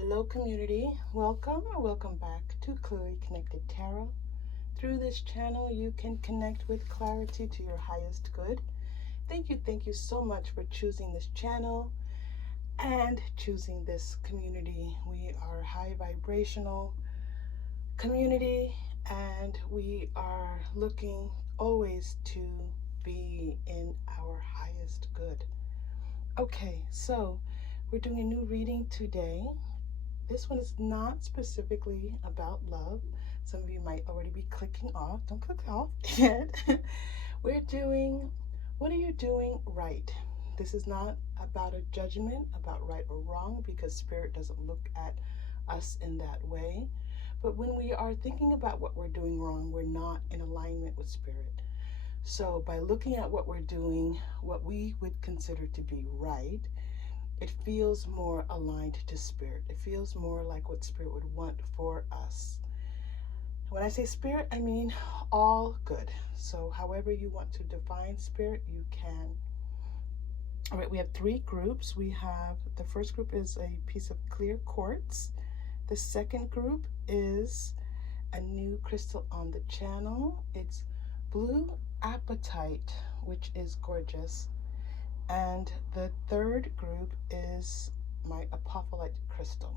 Hello community, welcome or welcome back to Clearly Connected Tarot. Through this channel you can connect with clarity to your highest good. Thank you so much for choosing this channel and choosing this community. We are a high vibrational community and we are looking always to be in our highest good. Okay, so we're doing a new reading today. This one is not specifically about love. Some of you might already be clicking off. Don't click off yet. We're doing, what are you doing right? This is not about a judgment about right or wrong, because Spirit doesn't look at us in that way. But when we are thinking about what we're doing wrong, we're not in alignment with Spirit. So by looking at what we're doing, what we would consider to be right, it feels more aligned to Spirit. It feels more like what Spirit would want for us. When I say Spirit, I mean all good. So however you want to define Spirit, you can. All right, we have three groups. We have, the first group is a piece of clear quartz. The second group is a new crystal on the channel. It's blue apatite, which is gorgeous. And the third group is my Apophyllite crystal.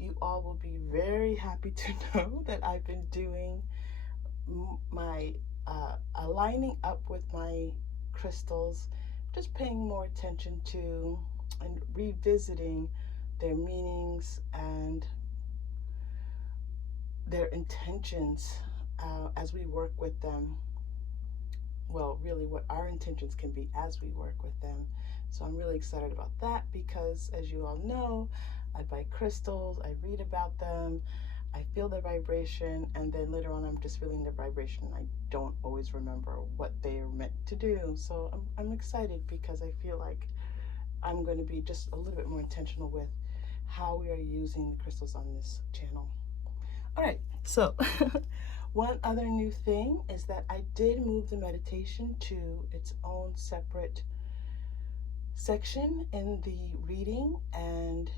You all will be very happy to know that I've been doing my aligning up with my crystals, just paying more attention to and revisiting their meanings and their intentions as we work with them. Well, really what our intentions can be as we work with them. So I'm really excited about that because, as you all know, I buy crystals, I read about them, I feel their vibration, and then later on I'm just feeling their vibration. I don't always remember what they are meant to do. So I'm excited because I feel like I'm going to be just a little bit more intentional with how we are using the crystals on this channel. All right, so one other new thing is that I did move the meditation to its own separate section in the reading, and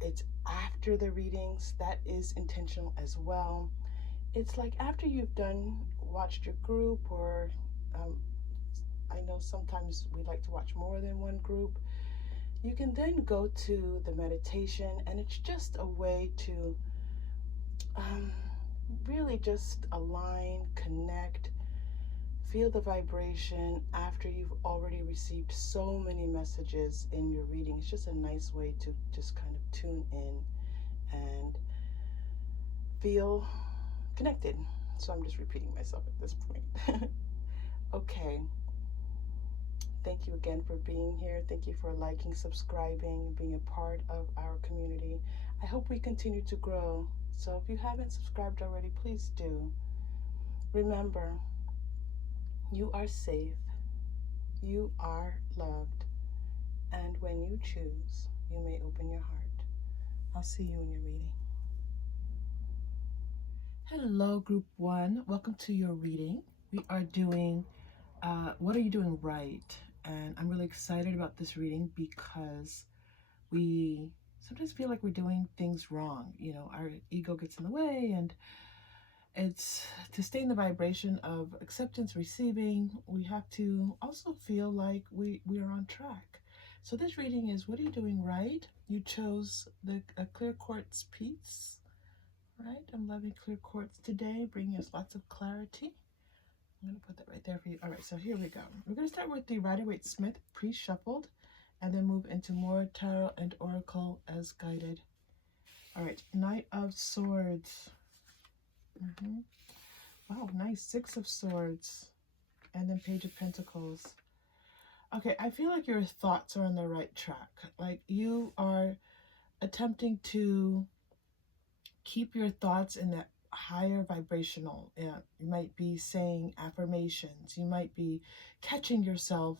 it's after the readings. That is intentional as well. It's like after you've watched your group, or I know sometimes we like to watch more than one group. You can then go to the meditation, and it's just a way to really just align, connect, feel the vibration after you've already received so many messages in your reading. It's just a nice way to just kind of tune in and feel connected. So I'm just repeating myself at this point. Okay. Thank you again for being here. Thank you for liking, subscribing, being a part of our community. I hope we continue to grow. So if you haven't subscribed already, please do. Remember, you are safe, you are loved, and when you choose, you may open your heart. I'll see you in your reading. Hello, Group 1. Welcome to your reading. We are doing What Are You Doing Right? And I'm really excited about this reading because we sometimes feel like we're doing things wrong. You know, our ego gets in the way, and it's to stay in the vibration of acceptance, receiving. We have to also feel like we are on track. So this reading is, what are you doing right? You chose a clear quartz piece, right? I'm loving clear quartz today, bringing us lots of clarity. I'm going to put that right there for you. All right, so here we go. We're going to start with the Rider-Waite-Smith pre-shuffled, and then move into more tarot and oracle as guided. All right, Knight of Swords. Wow, nice. Six of Swords, and then Page of Pentacles. Okay, I feel like your thoughts are on the right track. Like you are attempting to keep your thoughts in that higher vibrational. You might be saying affirmations. You might be catching yourself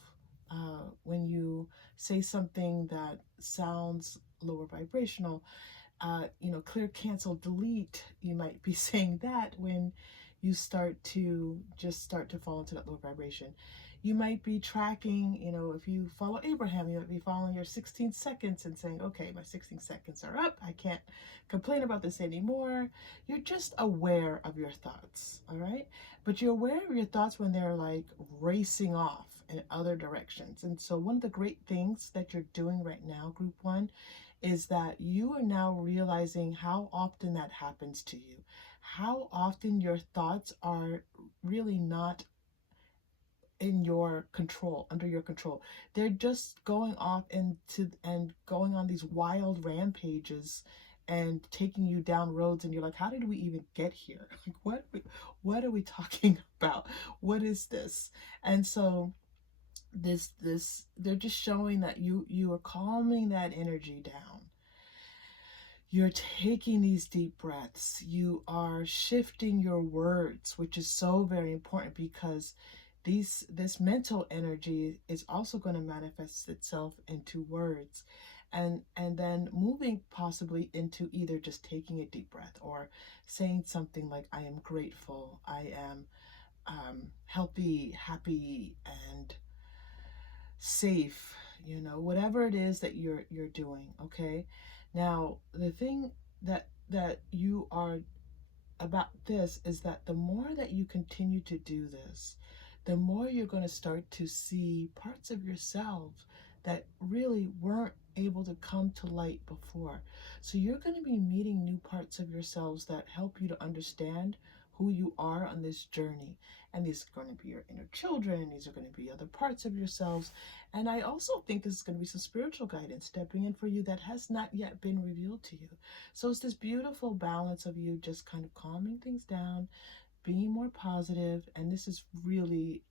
when you say something that sounds lower vibrational. You know, clear, cancel, delete. You might be saying that when you start to fall into that low vibration. You might be tracking, you know, if you follow Abraham, you might be following your 16 seconds and saying, okay, my 16 seconds are up. I can't complain about this anymore. You're just aware of your thoughts, all right? But you're aware of your thoughts when they're like racing off in other directions. And so one of the great things that you're doing right now, group one, is that you are now realizing how often that happens to you, how often your thoughts are really not in your control, under your control. They're just going off into and going on these wild rampages and taking you down roads, and you're like, how did we even get here? Like, what are we talking about? What is this? And so this they're just showing that you are calming that energy down. You're taking these deep breaths. You are shifting your words, which is so very important, because this mental energy is also going to manifest itself into words, and then moving possibly into either just taking a deep breath or saying something like, I am grateful, I am healthy, happy, and safe, you know, whatever it is that you're doing. Okay, now the thing that you are about this is that the more that you continue to do this, the more you're going to start to see parts of yourself that really weren't able to come to light before. So you're going to be meeting new parts of yourselves that help you to understand who you are on this journey. And these are going to be your inner children. These are going to be other parts of yourselves. And I also think this is going to be some spiritual guidance stepping in for you that has not yet been revealed to you. So it's this beautiful balance of you just kind of calming things down, being more positive. And this is really,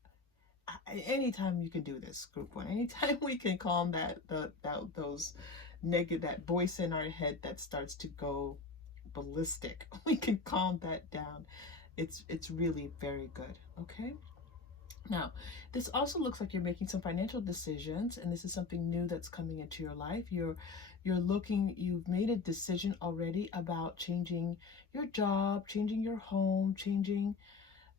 anytime you can do this, group one, anytime we can calm those negative, that voice in our head that starts to go ballistic, we can calm that down. It's really very good. Okay, now this also looks like you're making some financial decisions, and this is something new that's coming into your life. You've made a decision already about changing your job, changing your home, changing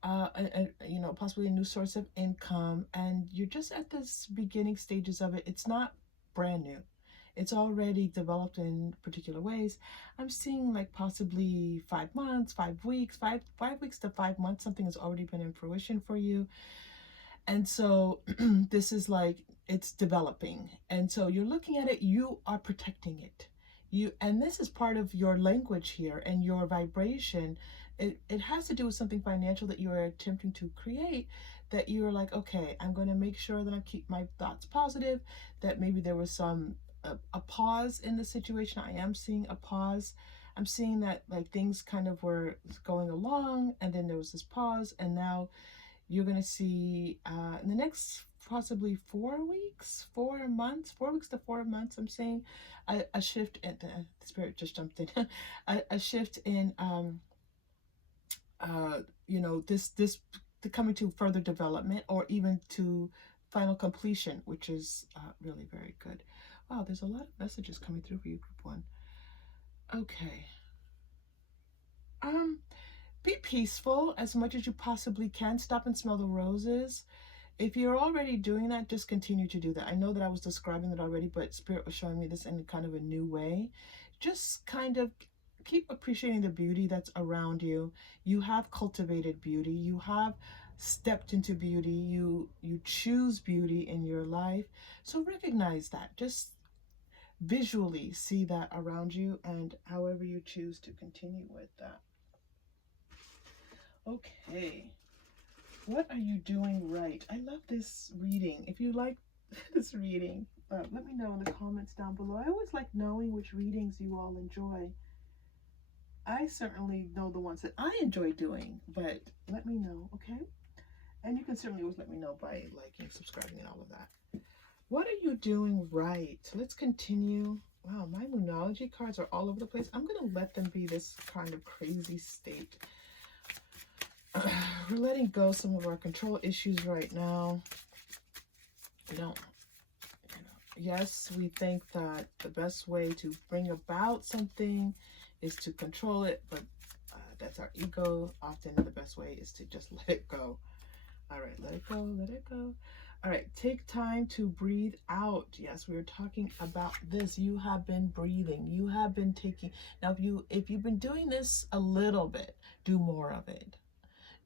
you know, possibly a new source of income, and you're just at this beginning stages of it. It's not brand new. It's already developed in particular ways. I'm seeing like possibly 5 months, 5 weeks, five weeks to 5 months, something has already been in fruition for you. And so this is like, it's developing. And so you're looking at it, you are protecting it. And this is part of your language here and your vibration. It has to do with something financial that you are attempting to create, that you're like, okay, I'm going to make sure that I keep my thoughts positive, that maybe there was a pause in the situation. I am seeing a pause. I'm seeing that like things kind of were going along, and then there was this pause, and now you're going to see in the next possibly 4 weeks, 4 months, 4 weeks to 4 months, I'm saying a shift in the spirit just jumped in, a shift in you know, this coming to further development or even to final completion, which is really very good. Wow, there's a lot of messages coming through for you, group one. Okay. Be peaceful as much as you possibly can. Stop and smell the roses. If you're already doing that, just continue to do that. I know that I was describing it already, but Spirit was showing me this in kind of a new way. Just kind of keep appreciating the beauty that's around you. You have cultivated beauty. You have stepped into beauty. You choose beauty in your life. So recognize that. Just visually see that around you, and however you choose to continue with that. Okay. What are you doing right? I love this reading. If you like this reading, let me know in the comments down below. I always like knowing which readings you all enjoy. I certainly know the ones that I enjoy doing, but let me know, okay? And you can certainly always let me know by liking, subscribing, and all of that. What are you doing right? Let's continue. Wow, my Moonology cards are all over the place. I'm going to let them be this kind of crazy state. We're letting go some of our control issues right now. We don't, yes, we think that the best way to bring about something is to control it, but that's our ego. Often the best way is to just let it go. All right, let it go, let it go. All right, take time to breathe out. Yes, we were talking about this. You have been breathing. You have been taking. Now, if you've been doing this a little bit, do more of it.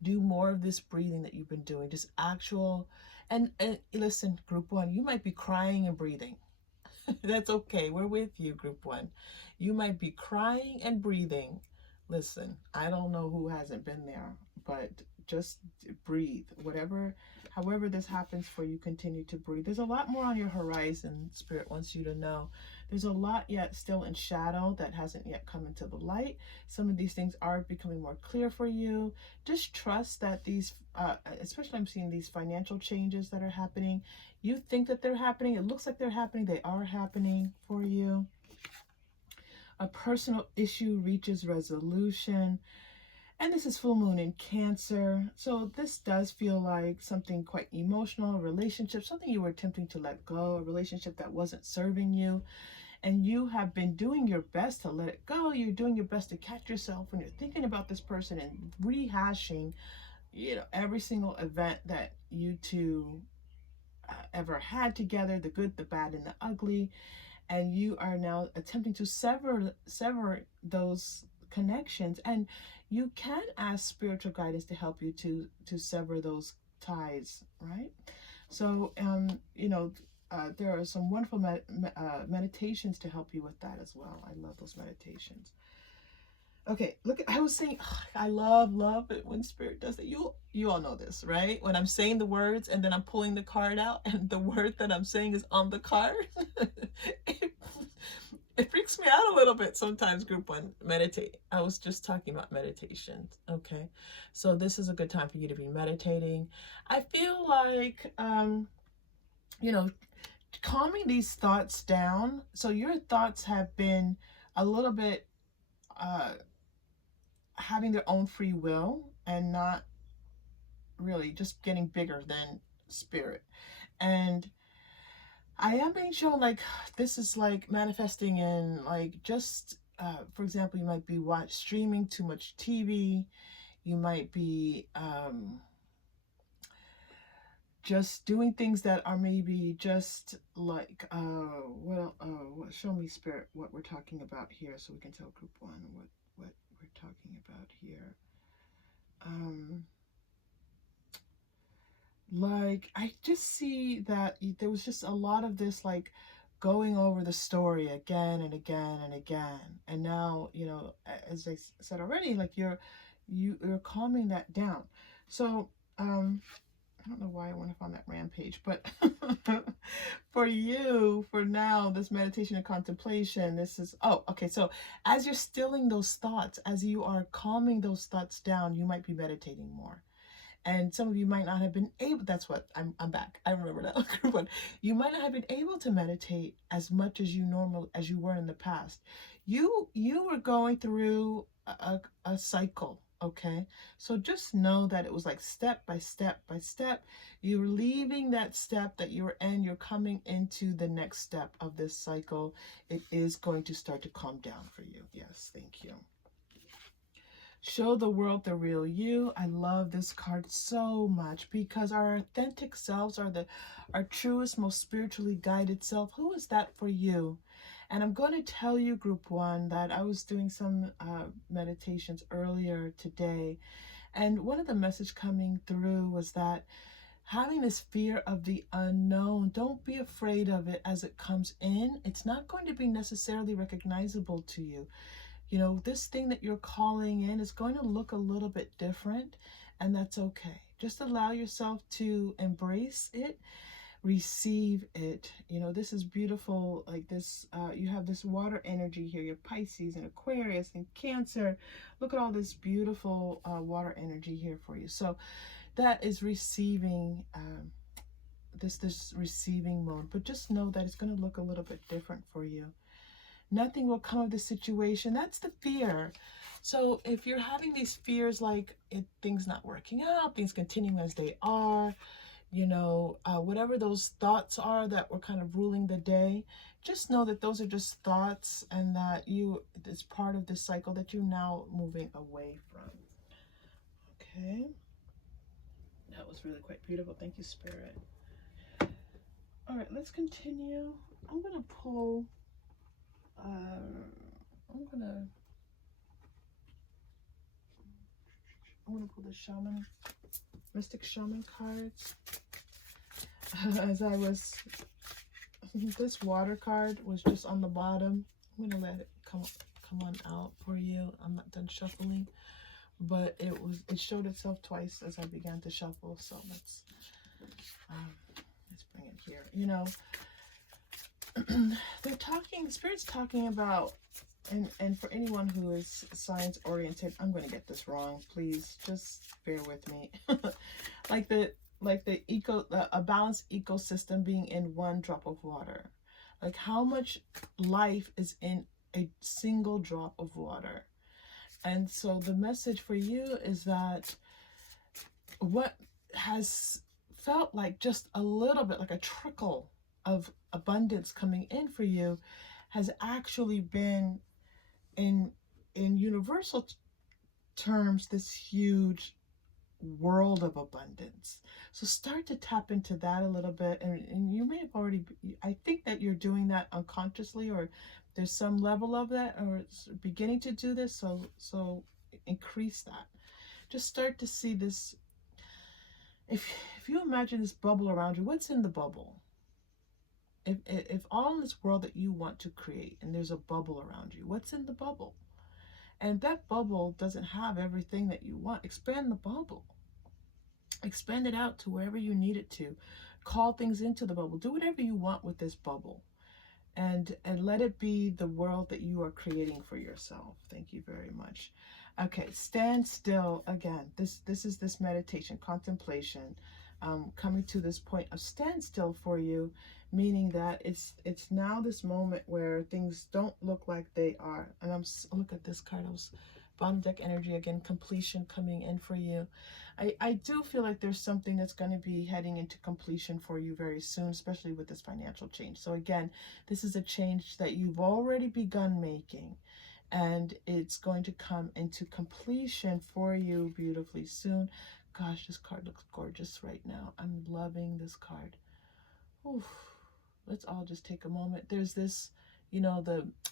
Do more of this breathing that you've been doing. Just actual. And listen, group one, you might be crying and breathing. That's okay. We're with you, group one. You might be crying and breathing. Listen, I don't know who hasn't been there, but just breathe. However this happens for you, continue to breathe. There's a lot more on your horizon. Spirit wants you to know. There's a lot yet still in shadow that hasn't yet come into the light. Some of these things are becoming more clear for you. Just trust that these, especially I'm seeing these financial changes that are happening. You think that they're happening. It looks like they're happening. They are happening for you. A personal issue reaches resolution. And this is full moon in Cancer. So this does feel like something quite emotional, a relationship, something you were attempting to let go, a relationship that wasn't serving you. And you have been doing your best to let it go. You're doing your best to catch yourself when you're thinking about this person and rehashing, every single event that you two ever had together, the good, the bad, and the ugly. And you are now attempting to sever those connections, and you can ask spiritual guidance to help you to sever those ties, right? So there are some wonderful meditations to help you with that as well. I love those meditations. Okay, look, I was saying, I love it when Spirit does that. You all know this, right? When I'm saying the words and then I'm pulling the card out and the word that I'm saying is on the card. it freaks me out a little bit sometimes, group one. Meditate. I was just talking about meditation, okay? So this is a good time for you to be meditating. I feel like, calming these thoughts down. So your thoughts have been a little bit, having their own free will and not really just getting bigger than Spirit. And I am being shown like this is like manifesting in like just for example, you might be streaming too much TV. You might be just doing things that are maybe just like show me, Spirit, what we're talking about here, so we can tell group one what we're talking about here. Like I just see that there was just a lot of this like going over the story again and again and again, and now as I said already, like you're calming that down. So I don't know why I went off on that rampage, but for you, for now, this meditation and contemplation, this is, okay. So as you're stilling those thoughts, as you are calming those thoughts down, you might be meditating more. And some of you might not have been able, that's what, I'm back. I remember that. You might not have been able to meditate as much as you were in the past. You were going through a cycle. Okay, so just know that it was like step by step by step. You're leaving that step that you were in. You're coming into the next step of this cycle. It is going to start to calm down for you. Yes, thank you. Show the world the real you. I love this card so much because our authentic selves are our truest, most spiritually guided self. Who is that for you? And I'm going to tell you, group one, that I was doing some meditations earlier today. And one of the message coming through was that having this fear of the unknown, don't be afraid of it as it comes in. It's not going to be necessarily recognizable to you. This thing that you're calling in is going to look a little bit different, and that's okay. Just allow yourself to embrace it. Receive it. This is beautiful. Like this, you have this water energy here. Your Pisces and Aquarius and Cancer. Look at all this beautiful water energy here for you. So that is receiving, this receiving mode. But just know that it's going to look a little bit different for you. Nothing will come of the situation. That's the fear. So if you're having these fears like things not working out, things continuing as they are, whatever those thoughts are that were kind of ruling the day, just know that those are just thoughts, and that it's part of this cycle that you're now moving away from. Okay. That was really quite beautiful. Thank you, Spirit. All right, let's continue. I'm gonna pull. I'm gonna pull the shaman, mystic shaman cards. As I was, this water card was just on the bottom. I'm gonna let it come on out for you. I'm not done shuffling, but it showed itself twice as I began to shuffle. So let's bring it here. You know, Spirit's talking about, and for anyone who is science oriented, I'm going to get this wrong. Please just bear with me. A balanced ecosystem being in one drop of water. Like how much life is in a single drop of water. And so the message for you is that what has felt like just a little bit, like a trickle of abundance coming in for you, has actually been in universal terms this huge world of abundance. So start to tap into that a little bit, and you may have already, I think that you're doing that unconsciously, or there's some level of that, or it's beginning to do this. So increase that. Just start to see this. If you imagine this bubble around you, what's in the bubble? If all in this world that you want to create, and there's a bubble around you, what's in the bubble? And that bubble doesn't have everything that you want. Expand the bubble. Expand it out to wherever you need it to. Call things into the bubble. Do whatever you want with this bubble. And let it be the world that you are creating for yourself. Thank you very much. Okay, stand still again. This is this meditation, contemplation, coming to this point of standstill for you, meaning that it's now this moment where things don't look like they are. And look at this card. Bottom deck energy again, completion coming in for you. I do feel like there's something that's going to be heading into completion for you very soon, especially with this financial change. So again, this is a change that you've already begun making, and it's going to come into completion for you beautifully soon. Gosh, this card looks gorgeous right now. I'm loving this card. Oof. Let's all just take a moment. There's this, you know,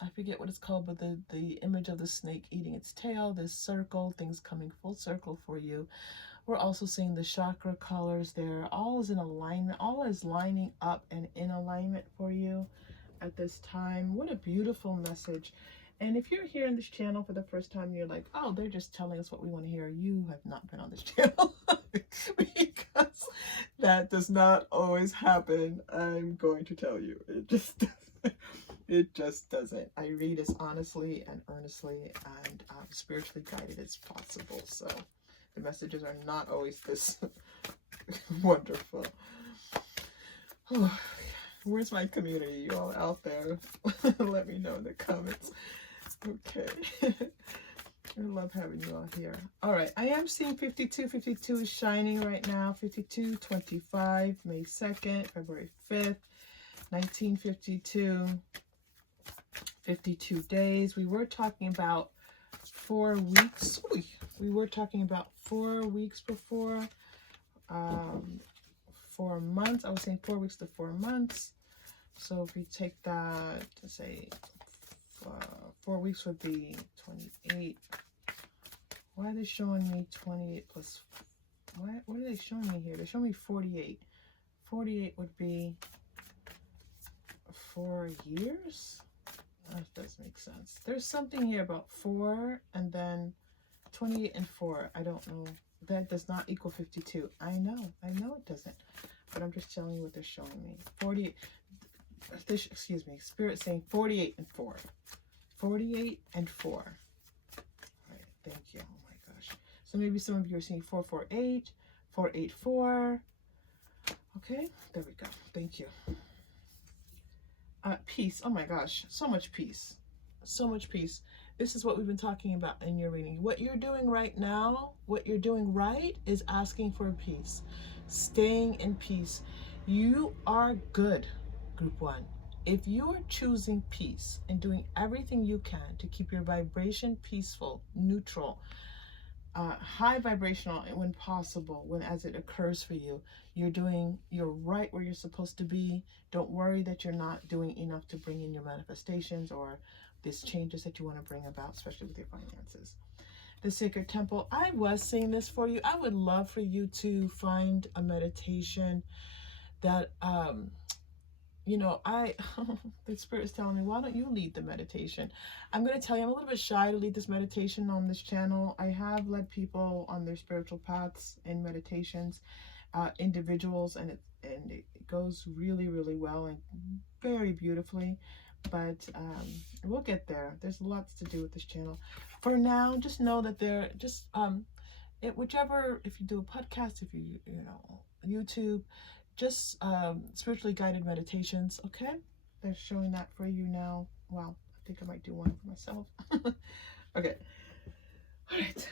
I forget what it's called, but the image of the snake eating its tail, this circle, things coming full circle for you. We're also seeing the chakra colors there. All is in alignment. All is lining up and in alignment for you at this time. What a beautiful message. And if you're here in this channel for the first time, you're like, oh, they're just telling us what we want to hear. You have not been on this channel because that does not always happen. I'm going to tell you. It just doesn't. I read as honestly and earnestly and spiritually guided as possible. So the messages are not always this wonderful. Oh, where's my community? You all out there? Let me know in the comments. Okay. I love having you all here. All right. I am seeing 52. 52 is shining right now. 52, 25, May 2nd, February 5th, 1952. 52 days. We were talking about 4 weeks. We were talking about 4 weeks before. 4 months. I was saying 4 weeks to 4 months. So if we take that, let's say 4 weeks would be 28. Why are they showing me 28 plus? What are they showing me here? They're showing me 48. 48 would be 4 years. That does make sense. There's something here about 4 and then 28 and 4. I don't know. That does not equal 52. I know it doesn't. But I'm just telling you what they're showing me. 48. Excuse me. Spirit saying 48 and 4. 48 and 4. All right. Thank you. Oh my gosh. So maybe some of you are seeing 448, 484. Okay. There we go. Thank you. Peace. Oh my gosh, so much peace. So much peace. This is what we've been talking about in your reading. What you're doing right now, what you're doing right is asking for peace. Staying in peace. You are good, group 1. If you are choosing peace and doing everything you can to keep your vibration peaceful, neutral, high vibrational when possible, when as it occurs for you. You're right where you're supposed to be. Don't worry that you're not doing enough to bring in your manifestations or these changes that you want to bring about, especially with your finances. The Sacred Temple, I was seeing this for you. I would love for you to find a meditation that, you know, the Spirit is telling me, why don't you lead the meditation? I'm going to tell you, I'm a little bit shy to lead this meditation on this channel. I have led people on their spiritual paths in meditations, individuals, and it goes really, really well and very beautifully. But we'll get there. There's lots to do with this channel. For now, just know that they're just whichever, if you do a podcast, if you know, YouTube, just spiritually guided meditations. Okay, they're showing that for you now. Wow, I think I might do one for myself. Okay, all right.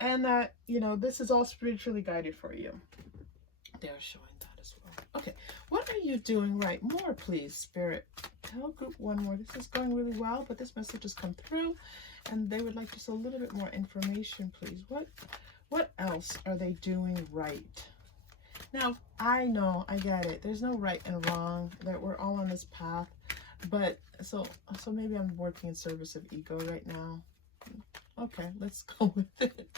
And you know, this is all spiritually guided for you. They're showing that as well. Okay, what are you doing right? More, please, Spirit. Tell group one more. This is going really well, but this message has come through, and they would like just a little bit more information, please. What else are they doing right? Now, I know, I get it. There's no right and wrong. That we're all on this path, but so maybe I'm working in service of ego right now. Okay, let's go with it.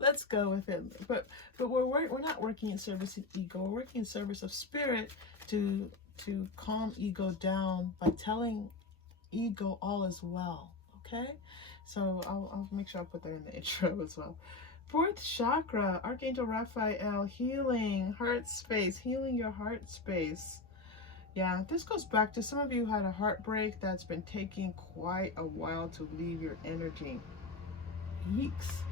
Let's go with it. But we're not working in service of ego. We're working in service of spirit to calm ego down by telling ego all is well. Okay, so I'll make sure I put that in the intro as well. Fourth chakra, Archangel Raphael, healing heart space, healing your heart space. Yeah, this goes back to some of you had a heartbreak that's been taking quite a while to leave your energy. Yeeks.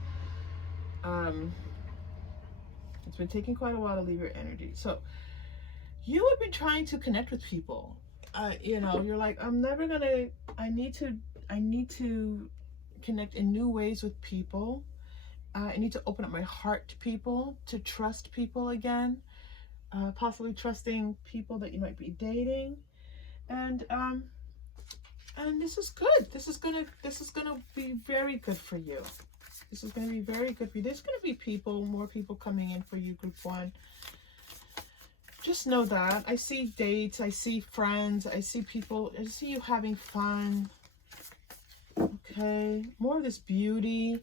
It's been taking quite a while to leave your energy. So you have been trying to connect with people. You know, you're like, I'm never gonna. I need to connect in new ways with people. I need to open up my heart to people, to trust people again, possibly trusting people that you might be dating, and this is good. This is gonna be very good for you. This is gonna be very good for you. There's gonna be more people coming in for you, group one. Just know that. I see dates, I see friends, I see people, I see you having fun. Okay, more of this beauty.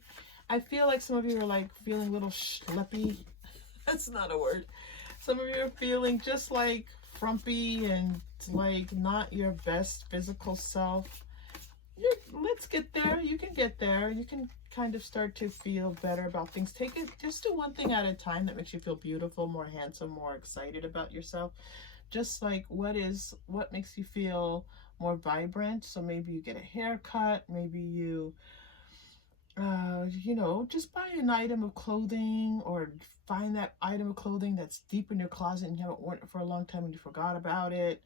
I feel like some of you are like feeling a little schleppy. That's not a word. Some of you are feeling just like frumpy and like not your best physical self. Let's get there. You can get there. You can kind of start to feel better about things. Take it, just do one thing at a time that makes you feel beautiful, more handsome, more excited about yourself. Just like what makes you feel more vibrant. So maybe you get a haircut, maybe you you know, just buy an item of clothing, or find that item of clothing that's deep in your closet and you haven't worn it for a long time and you forgot about it.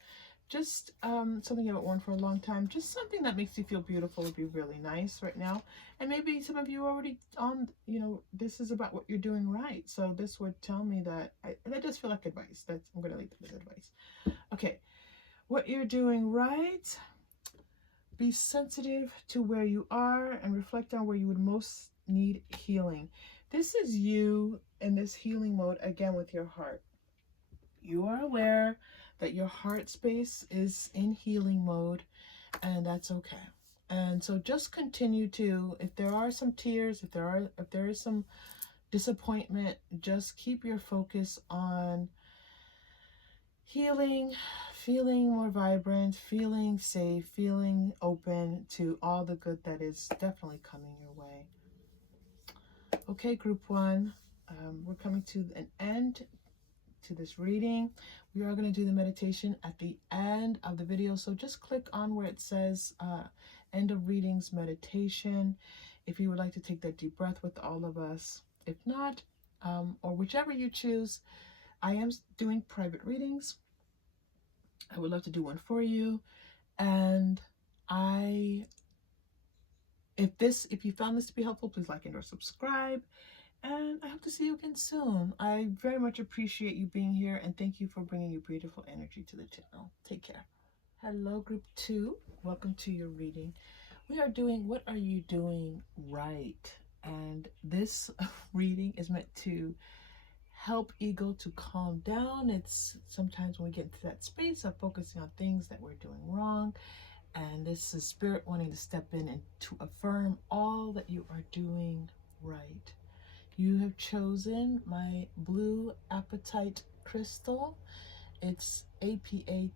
Just something you haven't worn for a long time. Just something that makes you feel beautiful would be really nice right now. And maybe some of you are already on, you know, this is about what you're doing right. So this would tell me that, that does feel like advice. I'm going to leave it as advice. Okay, what you're doing right. Be sensitive to where you are and reflect on where you would most need healing. This is you in this healing mode again with your heart. You are aware that your heart space is in healing mode, and that's okay. And so just continue to, if there are some tears, if there is some disappointment, just keep your focus on healing, feeling more vibrant, feeling safe, feeling open to all the good that is definitely coming your way. Okay, group one, we're coming to an end to this reading. We are going to do the meditation at the end of the video, so just click on where it says end of readings meditation if you would like to take that deep breath with all of us. If not, or whichever you choose, I am doing private readings. I would love to do one for you. And if you found this to be helpful, please like and or subscribe. And I hope to see you again soon. I very much appreciate you being here, and thank you for bringing your beautiful energy to the channel. Take care. Hello, group two. Welcome to your reading. We are doing What Are You Doing Right? And this reading is meant to help ego to calm down. It's sometimes when we get into that space of focusing on things that we're doing wrong, and this is spirit wanting to step in and to affirm all that you are doing right. You have chosen my blue apatite crystal. It's Apatite.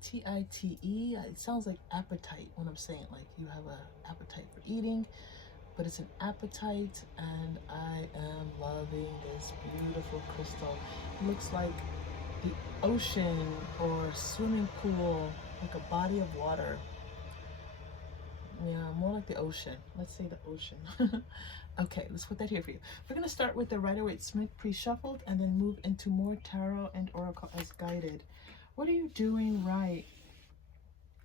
It sounds like appetite when I'm saying it, like you have an appetite for eating, but it's an apatite, and I am loving this beautiful crystal. It looks like the ocean or swimming pool, like a body of water. Yeah, more like the ocean. Let's say the ocean. Okay, let's put that here for you. We're going to start with the Rider-Waite-Smith pre-shuffled and then move into more tarot and oracle as guided. What are you doing right?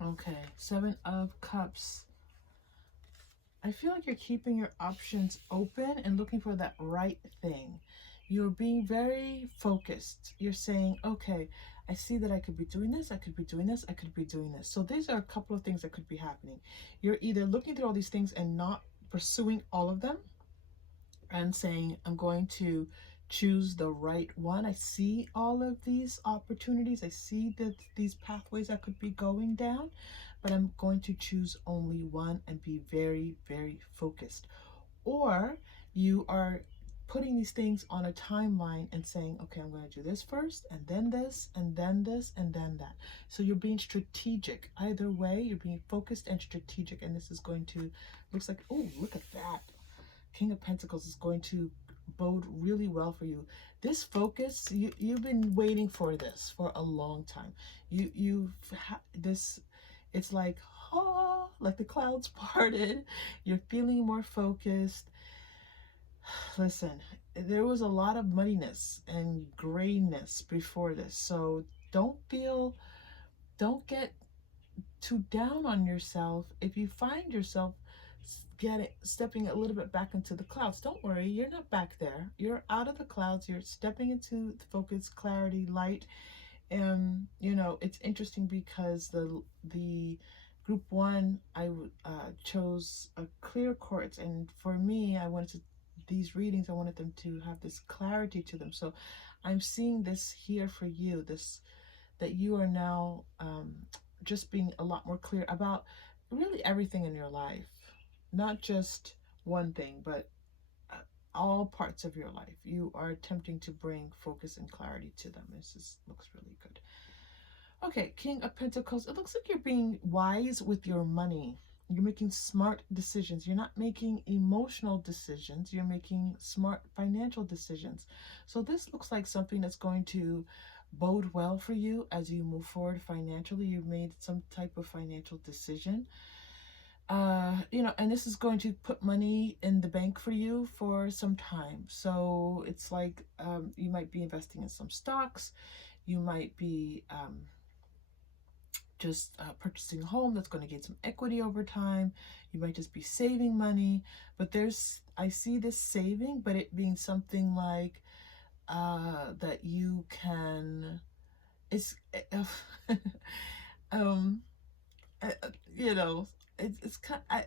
Okay, 7 of Cups. I feel like you're keeping your options open and looking for that right thing. You're being very focused. You're saying, okay, I see that I could be doing this, I could be doing this, I could be doing this. So these are a couple of things that could be happening. You're either looking through all these things and not pursuing all of them and saying, I'm going to choose the right one. I see all of these opportunities. I see that these pathways I could be going down, but I'm going to choose only one and be very, very focused. Or you are putting these things on a timeline and saying, okay, I'm going to do this first, and then this, and then this, and then that. So you're being strategic. Either way, you're being focused and strategic, and this is going to, looks like, oh, look at that. King of Pentacles is going to bode really well for you. This focus, you've been waiting for this for a long time. It's like, oh, like the clouds parted. You're feeling more focused. Listen, there was a lot of muddiness and grayness before this. So don't get too down on yourself if you find yourself stepping a little bit back into the clouds. Don't worry, you're not back there. You're out of the clouds. You're stepping into the focus, clarity, light. And you know, it's interesting because the group 1, I chose a clear quartz, and for me, these readings, I wanted them to have this clarity to them. So I'm seeing this here for you, that you are now just being a lot more clear about really everything in your life, not just one thing, but all parts of your life. You are attempting to bring focus and clarity to them. Looks really good. Okay, King of Pentacles. It looks like you're being wise with your money. You're making smart decisions. You're not making emotional decisions. You're making smart financial decisions. So this looks like something that's going to bode well for you as you move forward financially. You've made some type of financial decision. You know, and this is going to put money in the bank for you for some time. So it's like you might be investing in some stocks. You might be just purchasing a home that's going to gain some equity over time. You might just be saving money, but I see this saving, but it being something like that you can, it's you know, it's kind of,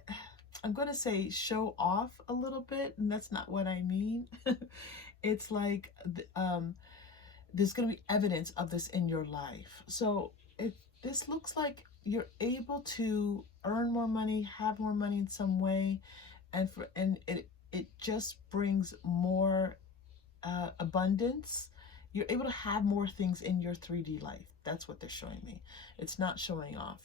I'm going to say show off a little bit, and that's not what I mean. It's like there's going to be evidence of this in your life. So this looks like you're able to earn more money, have more money in some way, and it just brings more abundance. You're able to have more things in your 3D life. That's what they're showing me. It's not showing off.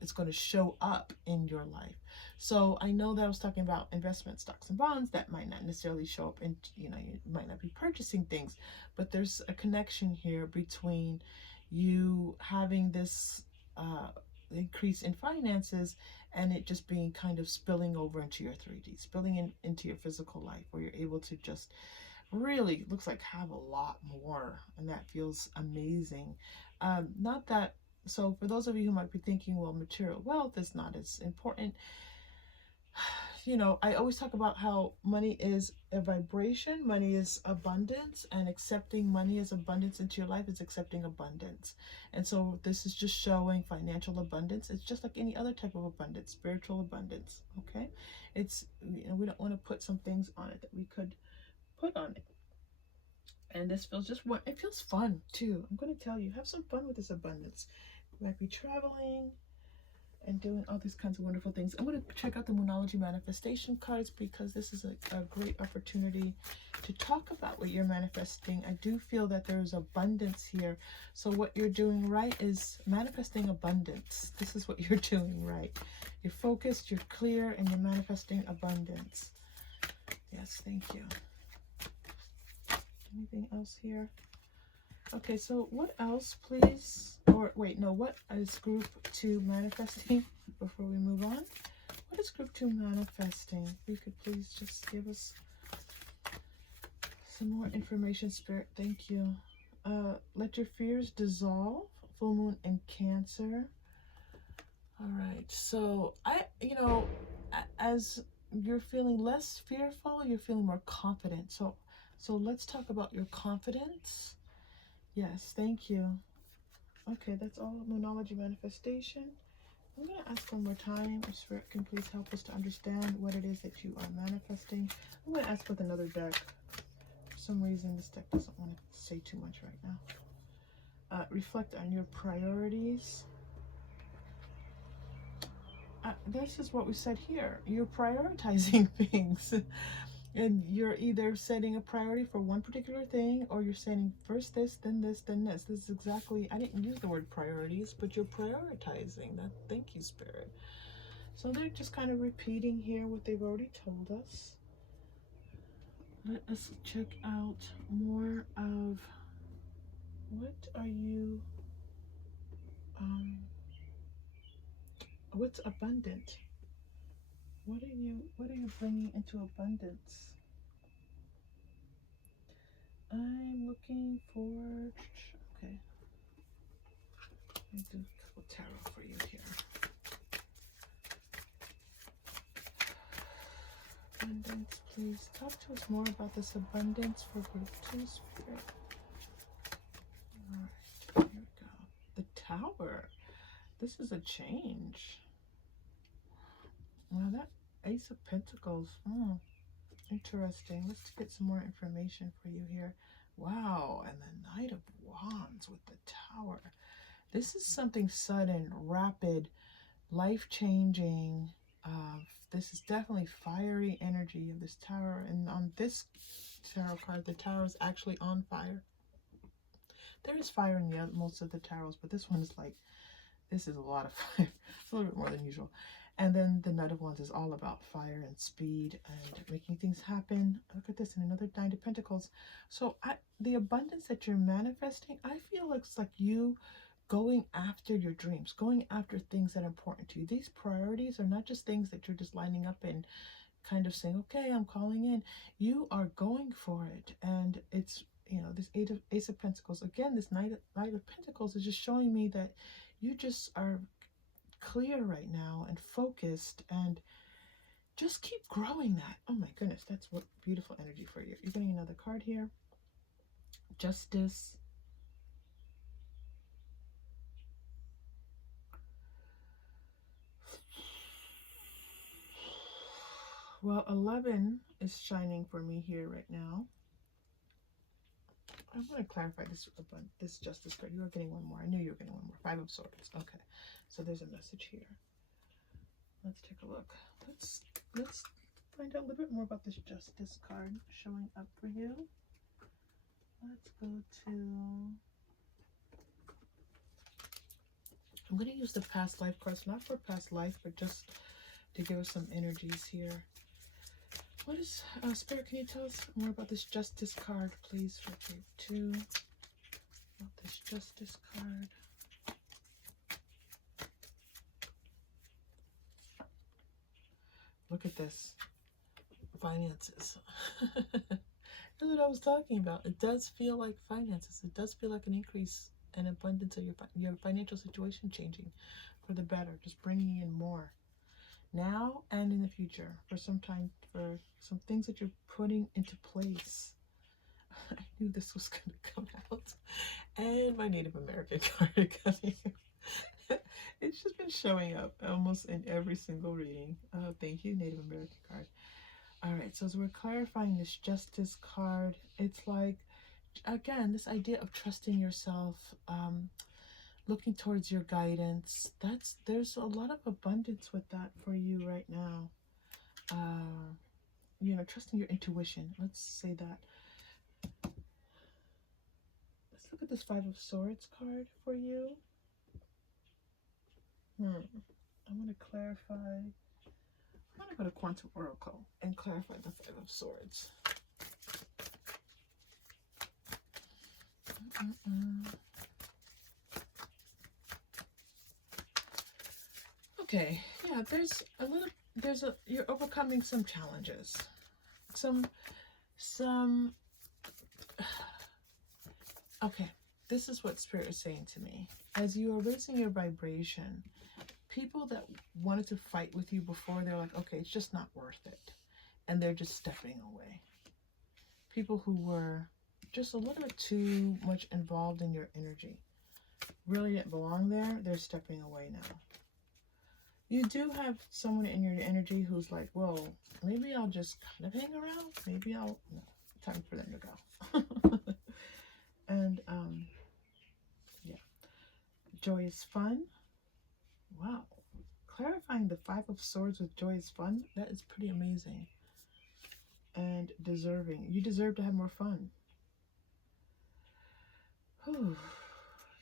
It's going to show up in your life. So I know that I was talking about investment stocks and bonds that might not necessarily show up in, you know, you might not be purchasing things, but there's a connection here between you having this increase in finances and it just being kind of spilling over into your 3D, spilling into your physical life, where you're able to just really, looks like, have a lot more, and that feels amazing. Not that, so for those of you who might be thinking, well, material wealth is not as important, you know, I always talk about how money is a vibration, money is abundance, and accepting money as abundance into your life is accepting abundance. And so this is just showing financial abundance. It's just like any other type of abundance, spiritual abundance, okay? It's, you know, we don't want to put some things on it that we could put on it. And this feels just what, it feels fun too. I'm going to tell you, have some fun with this abundance. You might be traveling and doing all these kinds of wonderful things. I'm going to check out the Moonology manifestation cards because this is a great opportunity to talk about what you're manifesting. I do feel that there's abundance here. So what you're doing right is manifesting abundance. This is what you're doing right. You're focused, you're clear, and you're manifesting abundance. Yes, thank you. Anything else here? Okay, so what else, please? Or wait, no, what is group 2 manifesting before we move on? What is group 2 manifesting? If you could please just give us some more information, Spirit. Thank you. Let your fears dissolve. Full moon in Cancer. All right, so you know, as you're feeling less fearful, you're feeling more confident. So let's talk about your confidence. Yes, thank you. Okay, that's all Moonology manifestation. I'm going to ask one more time if Spirit can please help us to understand what it is that you are manifesting. I'm going to ask with another deck. For some reason, this deck doesn't want to say too much right now. Reflect on your priorities. This is what we said here. You're prioritizing things. And you're either setting a priority for one particular thing, or you're saying first this, then this, then this. This is exactly, I didn't use the word priorities, but you're prioritizing that. Thank you, Spirit. So they're just kind of repeating here what they've already told us. Let us check out more of what are you, what's abundant? What are you bringing into abundance? I'm looking for, okay, let me do a couple tarot for you here. Abundance, please talk to us more about this abundance for group 2, Spirit. All right, here we go. The Tower. This is a change. Well, that Ace of Pentacles. Interesting. Let's get some more information for you here. Wow, and the Knight of Wands with the Tower. This is something sudden, rapid, life-changing. This is definitely fiery energy of this Tower. And on this tarot card, the Tower is actually on fire. There is fire in most of the tarots, but this one is like, this is a lot of fire. It's a little bit more than usual. And then the Knight of Wands is all about fire and speed and making things happen. Look at this, and another Knight of Pentacles. So the abundance that you're manifesting, I feel like it's like you going after your dreams, going after things that are important to you. These priorities are not just things that you're just lining up and kind of saying, okay, I'm calling in. You are going for it. And it's, you know, this Ace of Pentacles. Again, this Knight of Pentacles is just showing me that you just are clear right now and focused, and just keep growing that. Oh my goodness, that's what beautiful energy for you. You're getting another card here. Justice. Well, 11 is shining for me here right now. I want to clarify this Justice card. You are getting one more. I knew you were getting one more. 5 of Swords. Okay, so there's a message here. Let's take a look. Let's find out a little bit more about this Justice card showing up for you. Let's go to, I'm going to use the past life cards, not for past life, but just to give us some energies here. What is, Spirit, can you tell us more about this Justice card, please, for group 2? About this Justice card. Look at this. Finances. That's what I was talking about. It does feel like finances. It does feel like an increase and abundance of your financial situation changing for the better, just bringing in more. now and in the future, for some time, for some things that you're putting into place. I knew this was going to come out. And my Native American card coming. It's just been showing up almost in every single reading. Thank you, Native American card. All right, so as we're clarifying this Justice card, it's like, again, this idea of trusting yourself, looking towards your guidance. There's a lot of abundance with that for you right now. You know, trusting your intuition. Let's say that. Let's look at this Five of Swords card for you. I'm going to clarify. I'm going to go to Quantum Oracle and clarify the Five of Swords. Okay, yeah, you're overcoming some challenges. Okay, this is what Spirit is saying to me. As you are raising your vibration, people that wanted to fight with you before, they're like, okay, it's just not worth it. And they're just stepping away. People who were just a little bit too much involved in your energy, really didn't belong there, they're stepping away now. You do have someone in your energy who's like, well, maybe I'll just kind of hang around. Maybe no, time for them to go. And, yeah. Joyous fun. Wow. Clarifying the Five of Swords with joyous fun, that is pretty amazing. And deserving. You deserve to have more fun. Whew.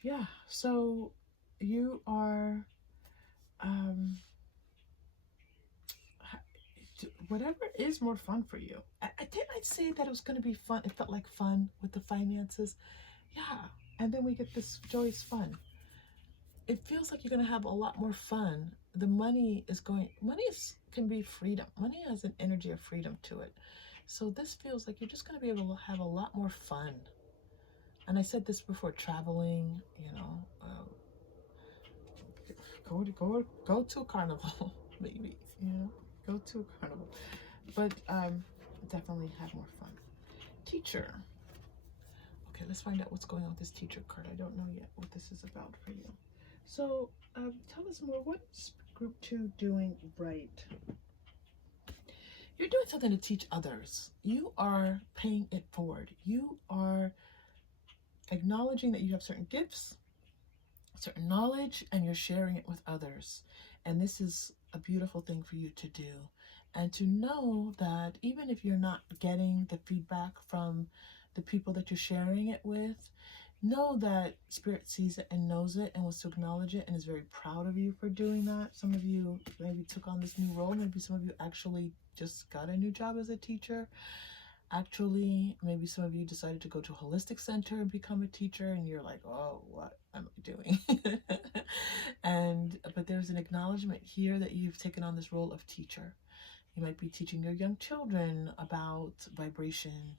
Yeah, so you are, whatever is more fun for you. Didn't I say that it was going to be fun? It felt like fun with the finances. Yeah, and then we get this joyous fun. It feels like you're going to have a lot more fun. The money can be freedom. Money has an energy of freedom to it. So this feels like you're just going to be able to have a lot more fun. And I said this before, traveling, you know, go to a carnival, maybe, you know, go to a carnival. But definitely have more fun. Teacher. Okay, let's find out what's going on with this teacher card. I don't know yet what this is about for you. So tell us more. What's group 2 doing right? You're doing something to teach others. You are paying it forward. You are acknowledging that you have certain gifts, certain knowledge, and you're sharing it with others. And this is a beautiful thing for you to do. And to know that even if you're not getting the feedback from the people that you're sharing it with, know that Spirit sees it and knows it and wants to acknowledge it and is very proud of you for doing that. Some of you maybe took on this new role. Maybe some of you actually just got a new job as a teacher. Actually, maybe some of you decided to go to a holistic center and become a teacher, and you're like, oh, what am I doing? But there's an acknowledgement here that you've taken on this role of teacher. You might be teaching your young children about vibration.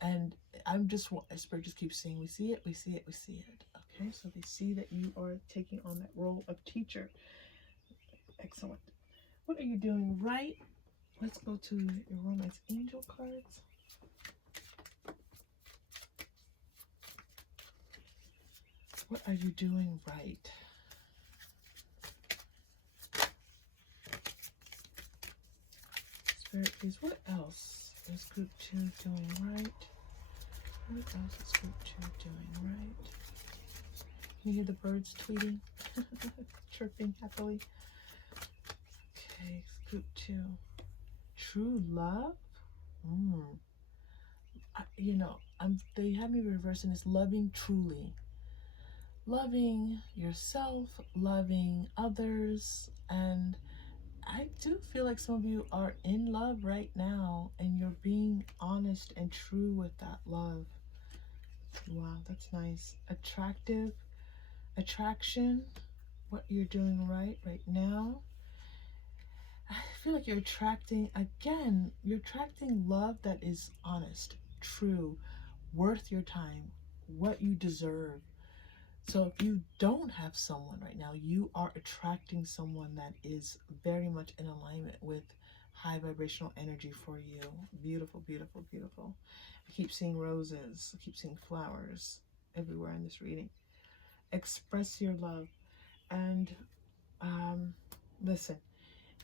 And Spirit just keeps saying, we see it, we see it, we see it. Okay, so they see that you are taking on that role of teacher. Excellent. What are you doing right? Let's go to your romance angel cards. What are you doing right? Spirit, please, what else is group 2 doing right? What else is group 2 doing right? Can you hear the birds tweeting? Chirping happily. Okay, group 2. True love? You know, they have me reversing this loving truly. Loving yourself, loving others, and I do feel like some of you are in love right now and you're being honest and true with that love. Wow, that's nice. Attraction, what you're doing right now. I feel like you're attracting love that is honest, true, worth your time, what you deserve. So if you don't have someone right now, you are attracting someone that is very much in alignment with high vibrational energy for you. Beautiful, beautiful, beautiful. I keep seeing roses. I keep seeing flowers everywhere in this reading. Express your love. And listen,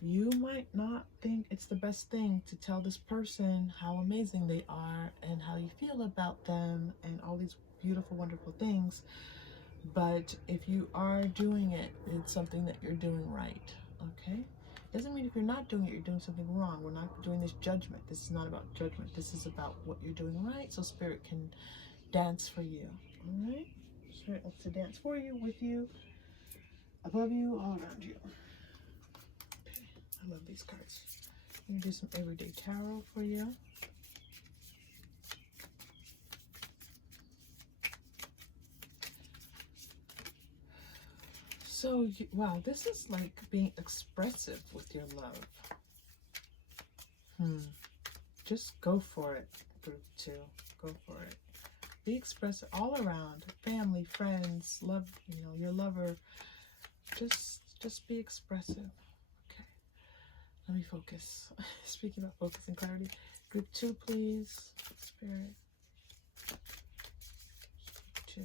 you might not think it's the best thing to tell this person how amazing they are and how you feel about them and all these beautiful, wonderful things. But if you are doing it, it's something that you're doing right, okay? Doesn't mean if you're not doing it, you're doing something wrong. We're not doing this judgment. This is not about judgment. This is about what you're doing right, so Spirit can dance for you, all right? Spirit wants to dance for you, with you, above you, all around you. Okay, I love these cards. I'm going to do some everyday tarot for you. So, wow, this is like being expressive with your love. Just go for it, group 2. Go for it. Be expressive all around. Family, friends, love, you know, your lover. Just be expressive. Okay. Let me focus. Speaking about focus and clarity. Group 2, please. Spirit. 2.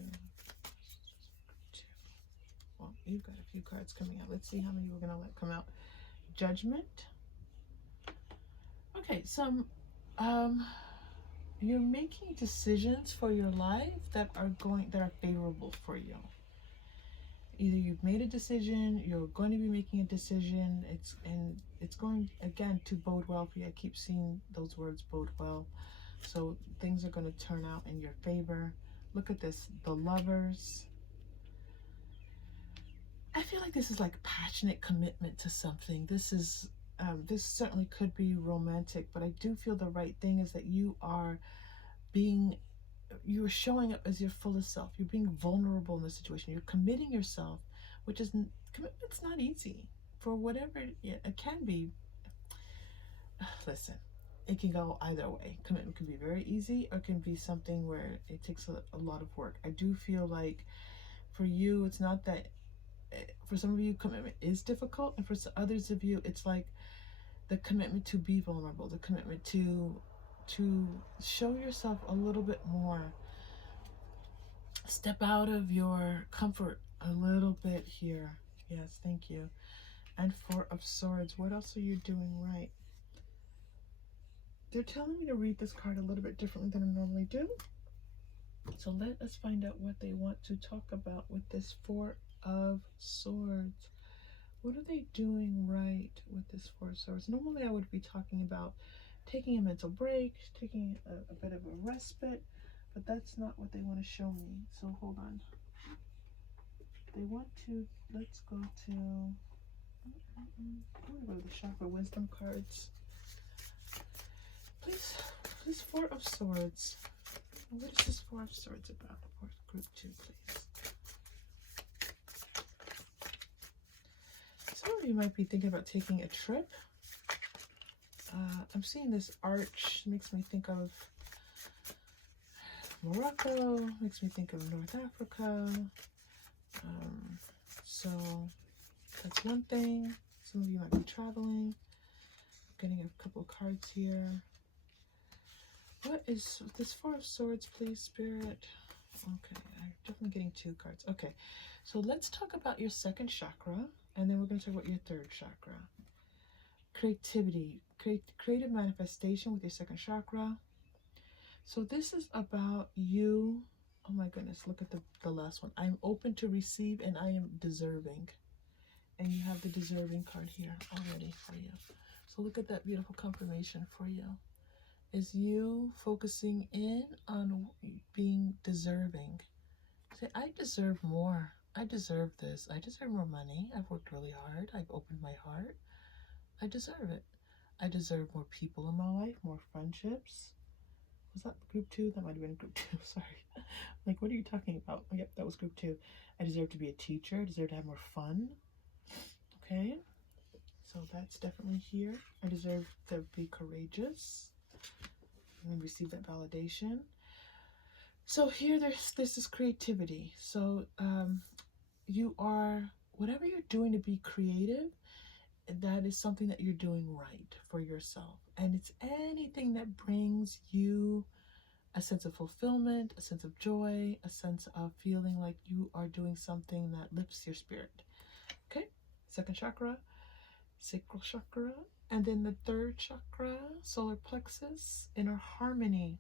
Well, you've got a few cards coming out. Let's see how many we're going to let come out. Judgment. Okay, you're making decisions for your life that are favorable for you. Either you've made a decision, you're going to be making a decision, it's going again to bode well for you. I keep seeing those words, bode well. So things are going to turn out in your favor. Look at this, the Lovers. I feel like this is like passionate commitment to something. This certainly could be romantic, but I do feel the right thing is that you are showing up as your fullest self. You're being vulnerable in the situation. You're committing yourself, which is, commitment's not easy for whatever it can be. Listen, it can go either way. Commitment can be very easy or it can be something where it takes a lot of work. I do feel like for you, it's not that. For some of you, commitment is difficult, and for others of you, it's like the commitment to be vulnerable, the commitment to show yourself a little bit more. Step out of your comfort a little bit here. Yes, thank you. And 4 of Swords. What else are you doing right? They're telling me to read this card a little bit differently than I normally do. So let us find out what they want to talk about with this 4 of Swords. What are they doing right with this 4 of Swords? Normally I would be talking about taking a mental break, taking a bit of a respite, but that's not what they want to show me. So hold on. They want to, let's go to, I'm going to go to the Chakra Wisdom cards. Please, 4 of Swords. What is this 4 of Swords about? For group 2, please. Some of you might be thinking about taking a trip. I'm seeing this arch, makes me think of Morocco, makes me think of North Africa. So that's one thing. Some of you might be traveling. I'm getting a couple of cards here. What is this 4 of Swords, please, Spirit? Okay, I'm definitely getting 2 cards. Okay, so let's talk about your 2nd chakra, and then we're going to talk about your 3rd chakra. Creativity, creative manifestation with your 2nd chakra. So this is about you. Oh my goodness, look at the last one. I'm open to receive and I am deserving. And you have the deserving card here already for you. So look at that beautiful confirmation for you. Is you focusing in on being deserving. Say, I deserve more. I deserve this. I deserve more money. I've worked really hard. I've opened my heart. I deserve it. I deserve more people in my life, more friendships. Was that group 2? That might have been group 2. Sorry. Like, what are you talking about? Yep, that was group 2. I deserve to be a teacher. I deserve to have more fun. Okay. So that's definitely here. I deserve to be courageous and receive that validation. So here there's this creativity. So you are, whatever you're doing to be creative, that is something that you're doing right for yourself. And it's anything that brings you a sense of fulfillment, a sense of joy, a sense of feeling like you are doing something that lifts your spirit. Okay, second chakra, sacral chakra, and then the third chakra, solar plexus, inner harmony.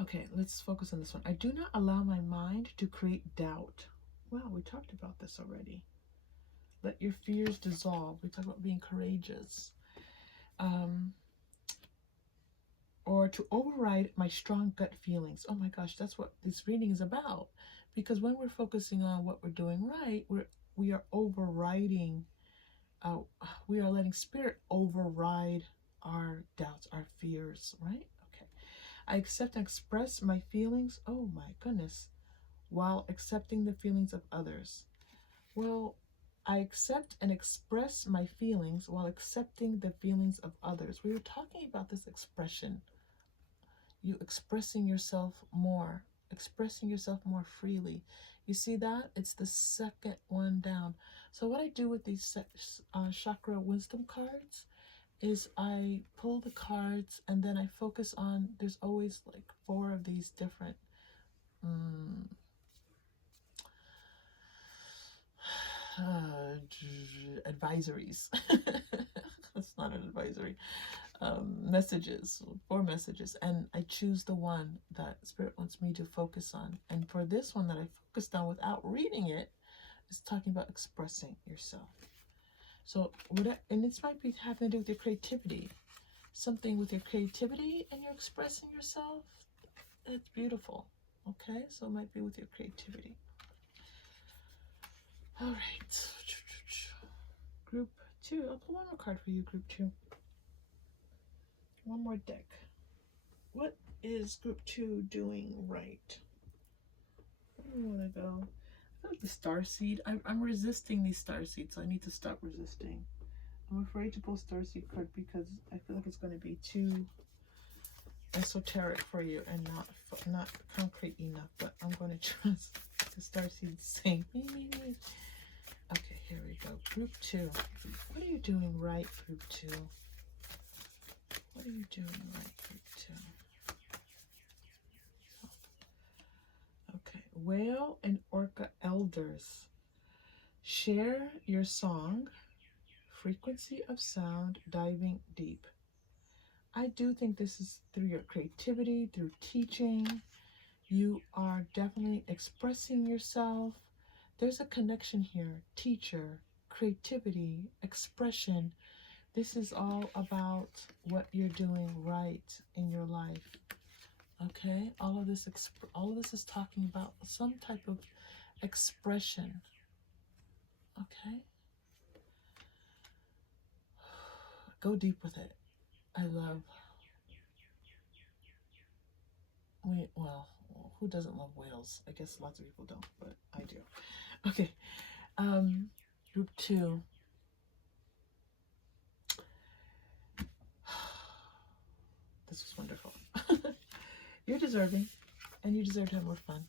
Okay, let's focus on this one. I do not allow my mind to create doubt. Well, we talked about this already. Let your fears dissolve. We talked about being courageous. Or to override my strong gut feelings. Oh my gosh, that's what this reading is about. Because when we're focusing on what we're doing right, we are overriding, we are letting spirit override our doubts, our fears, right? Okay. I accept and express my feelings. Oh my goodness. While accepting the feelings of others. Well, I accept and express my feelings while accepting the feelings of others. We were talking about this expression. You expressing yourself more freely. You see that? It's the second one down. So what I do with these chakra wisdom cards is I pull the cards and then I focus on, there's always like 4 of these different advisories. That's not an advisory. Messages, 4 messages, and I choose the one that Spirit wants me to focus on. And for this one that I focused on without reading it, is talking about expressing yourself. So, and this might be having to do with your creativity. Something with your creativity and you're expressing yourself. That's beautiful. Okay, so it might be with your creativity. All right. Group 2. I'll pull one more card for you, Group 2. One more deck. What is Group 2 doing right? Where do we want to go? I like the starseed. I'm resisting these starseeds, so I need to stop resisting. I'm afraid to pull starseed card because I feel like it's going to be too esoteric for you and not concrete enough. But I'm going to trust the starseed saying me. Okay, here we go. Group 2. What are you doing right, Group 2? What are you doing right, Group 2? Okay, whale and orca elders. Share your song, frequency of sound, diving deep. I do think this is through your creativity, through teaching. You are definitely expressing yourself. There's a connection here. Teacher, creativity, expression. This is all about what you're doing right in your life. Okay, all of this is talking about some type of expression. Okay, go deep with it. I love. Well, who doesn't love whales? I guess lots of people don't, but I do. Okay, Group 2. This was wonderful. You're deserving, and you deserve to have more fun.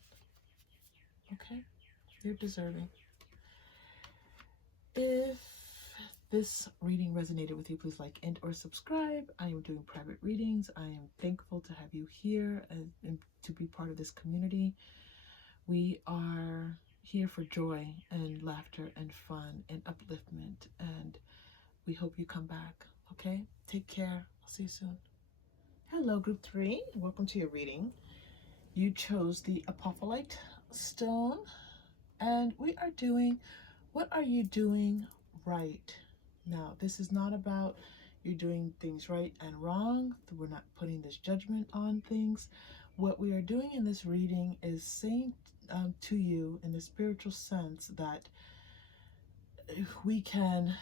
Okay? You're deserving. If this reading resonated with you, please like and or subscribe. I am doing private readings. I am thankful to have you here and to be part of this community. We are here for joy and laughter and fun and upliftment, and we hope you come back. Okay? Take care. I'll see you soon. Hello, Group 3. Welcome to your reading. You chose the Apophyllite stone, and we are doing, what are you doing right now? This is not about you're doing things right and wrong. We're not putting this judgment on things. What we are doing in this reading is saying to you in the spiritual sense that if we can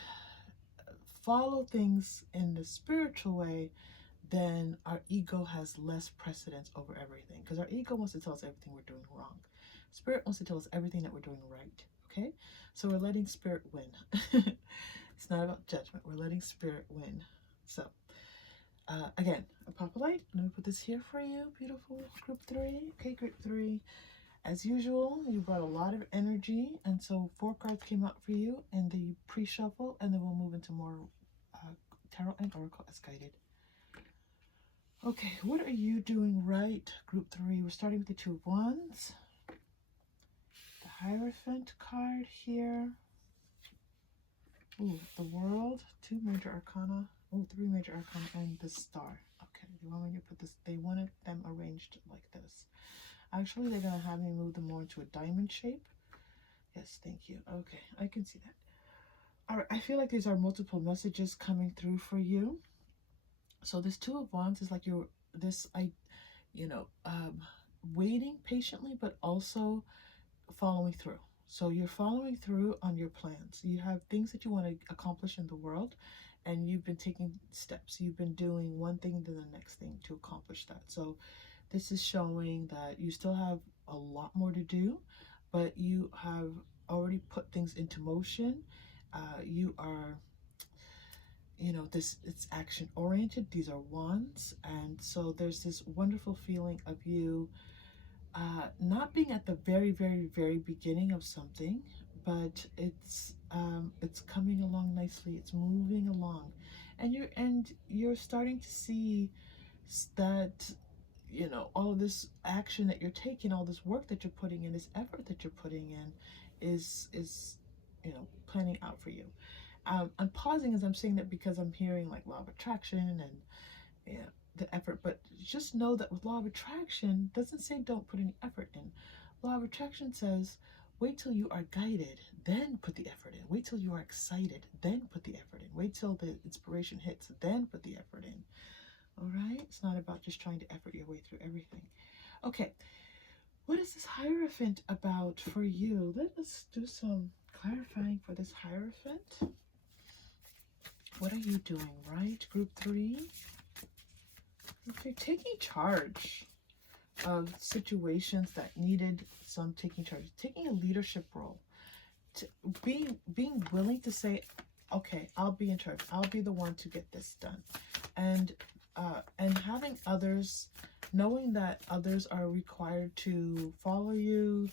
follow things in the spiritual way, then our ego has less precedence over everything. Because our ego wants to tell us everything we're doing wrong. Spirit wants to tell us everything that we're doing right. Okay? So we're letting Spirit win. It's not about judgment. We're letting Spirit win. So, again, Apophyllite. Let me put this here for you, beautiful group 3. Okay, group 3. As usual, you brought a lot of energy, and so 4 cards came out for you in the pre-shuffle, and then we'll move into more tarot and oracle as guided. Okay, what are you doing right, group 3? We're starting with the 2 of Wands, the Hierophant card here. Ooh, the World, 2 major arcana. Oh, 3 major arcana, and the Star. Okay, they want me to put this. They wanted them arranged like this. Actually, they're going to have me move them more into a diamond shape. Yes, thank you. Okay, I can see that. All right, I feel like these are multiple messages coming through for you. So this 2 of Wands is like waiting patiently, but also following through. So you're following through on your plans. You have things that you want to accomplish in the world, and you've been taking steps. You've been doing one thing to the next thing to accomplish that. So this is showing that you still have a lot more to do, but you have already put things into motion. You are, it's action oriented. These are wands. And so there's this wonderful feeling of you not being at the very, very, very beginning of something, but it's coming along nicely. It's moving along, and you're starting to see that all of this action that you're taking, all this work that you're putting in, this effort that you're putting in is planning out for you. I'm pausing as I'm saying that because I'm hearing like law of attraction and the effort, but just know that with law of attraction doesn't say don't put any effort in. Law of attraction says wait till you are guided, then put the effort in. Wait till you are excited, then put the effort in. Wait till the inspiration hits, then put the effort in. All right, it's not about just trying to effort your way through everything. Okay, what is this Hierophant about for you? Let us do some clarifying for this Hierophant. What are you doing right, group 3? Okay, taking charge of situations that needed some taking charge, taking a leadership role, being willing to say, okay, I'll be in charge. I'll be the one to get this done, and having others, knowing that others are required to follow you,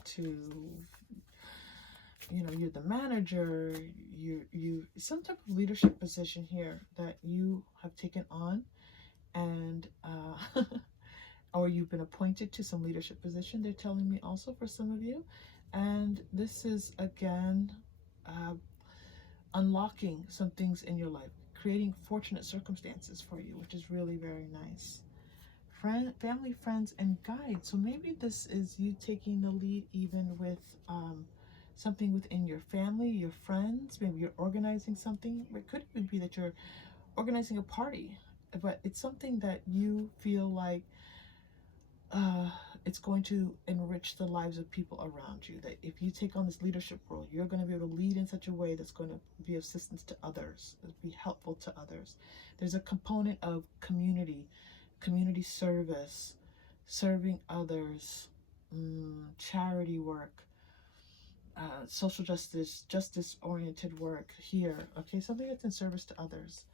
you're the manager, you some type of leadership position here that you have taken on, and or you've been appointed to some leadership position, they're telling me also for some of you. And this is again unlocking some things in your life, creating fortunate circumstances for you, which is really very nice. Family, friends, and guides. So maybe this is you taking the lead even with something within your family, your friends. Maybe you're organizing something. It could even be that you're organizing a party, but it's something that you feel like it's going to enrich the lives of people around you. That if you take on this leadership role, you're going to be able to lead in such a way that's going to be of assistance to others, be helpful to others. There's a component of community service, serving others, charity work, social justice oriented work here. Okay, something that's in service to others,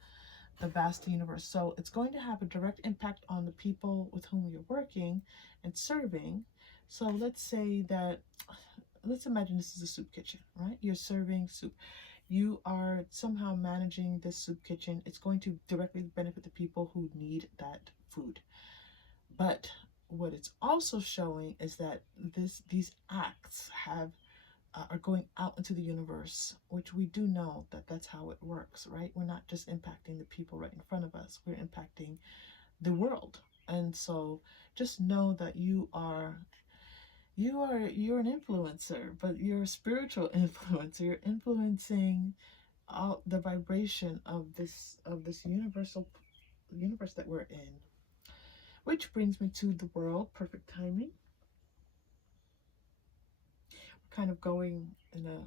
the vast universe. So it's going to have a direct impact on the people with whom you're working and serving. So let's imagine this is a soup kitchen, right? You're serving soup. You are somehow managing this soup kitchen. It's going to directly benefit the people who need that food. But what it's also showing is that these acts are going out into the universe, which we do know that that's how it works, right? We're not just impacting the people right in front of us, we're impacting the world. And so just know that you're an influencer, but you're a spiritual influencer. You're influencing all the vibration of this universe that we're in. Which brings me to the World, perfect timing. Kind of going in a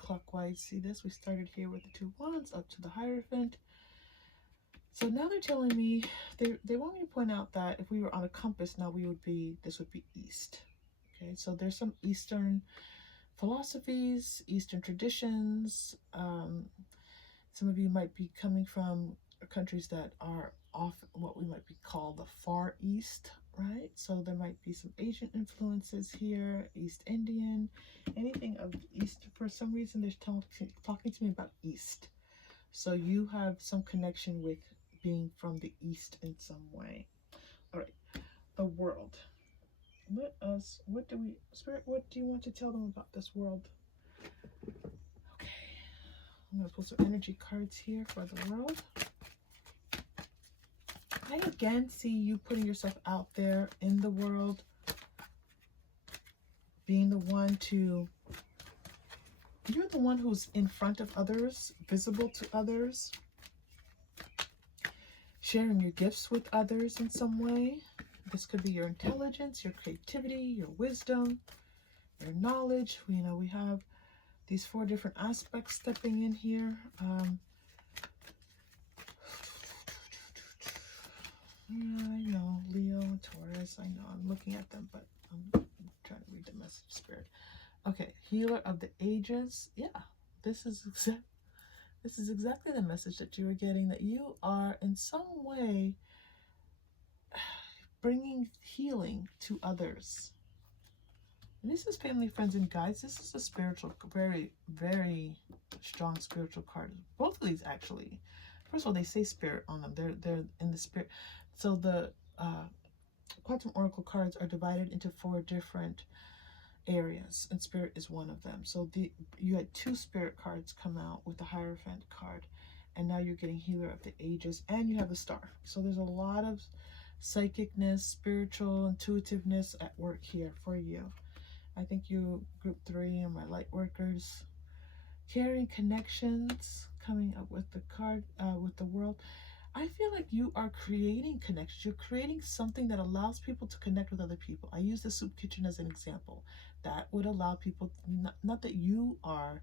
clockwise. See this? We started here with the 2 wands up to the Hierophant. So now they're telling me, they want me to point out that if we were on a compass, now this would be east. Okay, so there's some Eastern philosophies, Eastern traditions. Some of you might be coming from countries that are often what we might be called the Far East, right? So there might be some Asian influences here, East Indian, anything of the East. For some reason, they're talking to me about East. So you have some connection with being from the East in some way. All right, the world. Spirit, what do you want to tell them about this world? Okay, I'm going to put some energy cards here for the world. I again see you putting yourself out there in the world, being the one to, you're the one who's in front of others, visible to others, sharing your gifts with others in some way. This could be your intelligence, your creativity, your wisdom, your knowledge. You know, we have these 4 different aspects stepping in here. Yeah, I know, Leo, Taurus, I know, I'm looking at them, but I'm trying to read the message, Spirit. Okay, healer of the ages. Yeah, this is exactly the message that you are getting, that you are in some way bringing healing to others. And this is family, friends, and guides. This is a spiritual, very, very strong spiritual card. Both of these, actually. First of all, they say spirit on them. They're in the spirit. So the quantum oracle cards are divided into 4 different areas, and spirit is one of them. So you had 2 spirit cards come out with the Hierophant card, and now you're getting healer of the ages, and you have the star. So there's a lot of psychicness, spiritual intuitiveness at work here for you. I think you, group 3, and my light workers, carrying connections, coming up with the card, with the world. I feel like you are creating connections. You're creating something that allows people to connect with other people. I use the soup kitchen as an example. That would allow people, not that you are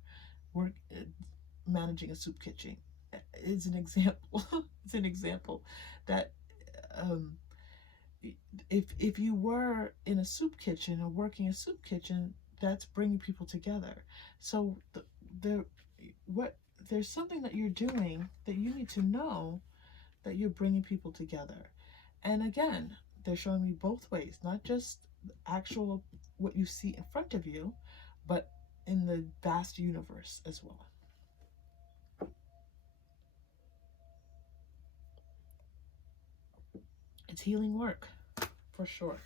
managing a soup kitchen. It's an example. It's an example that if you were in a soup kitchen or working a soup kitchen, that's bringing people together. So there's something that you're doing that you need to know, that you're bringing people together. And again, they're showing me both ways, not just the actual what you see in front of you, but in the vast universe as well. It's healing work, for sure.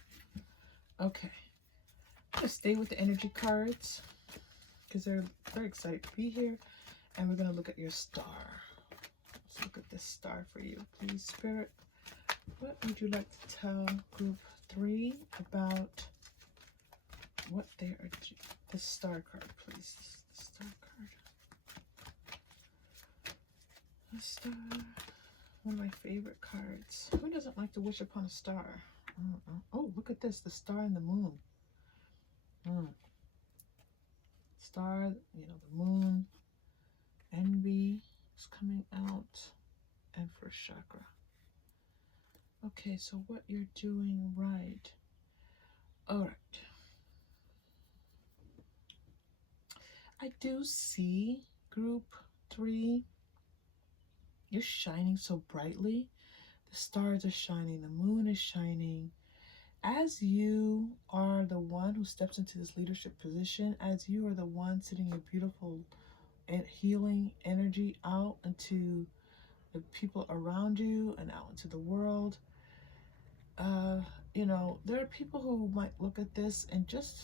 Okay, I'm gonna stay with the energy cards because they're very excited to be here. And we're gonna look at your star. Let's look at this star for you, please, Spirit. What would you like to tell group 3 about what they are doing? The star card, please. The star card. The star. One of my favorite cards. Who doesn't like to wish upon a star? Oh, look at this. The star and the moon. Star, you know, the moon. Envy is coming out. And first chakra. Okay, so what you're doing right. All right. I do see group 3. You're shining so brightly. The stars are shining. The moon is shining. As you are the one who steps into this leadership position, as you are the one sending your beautiful and healing energy out into the people around you and out into the world, you know, there are people who might look at this and just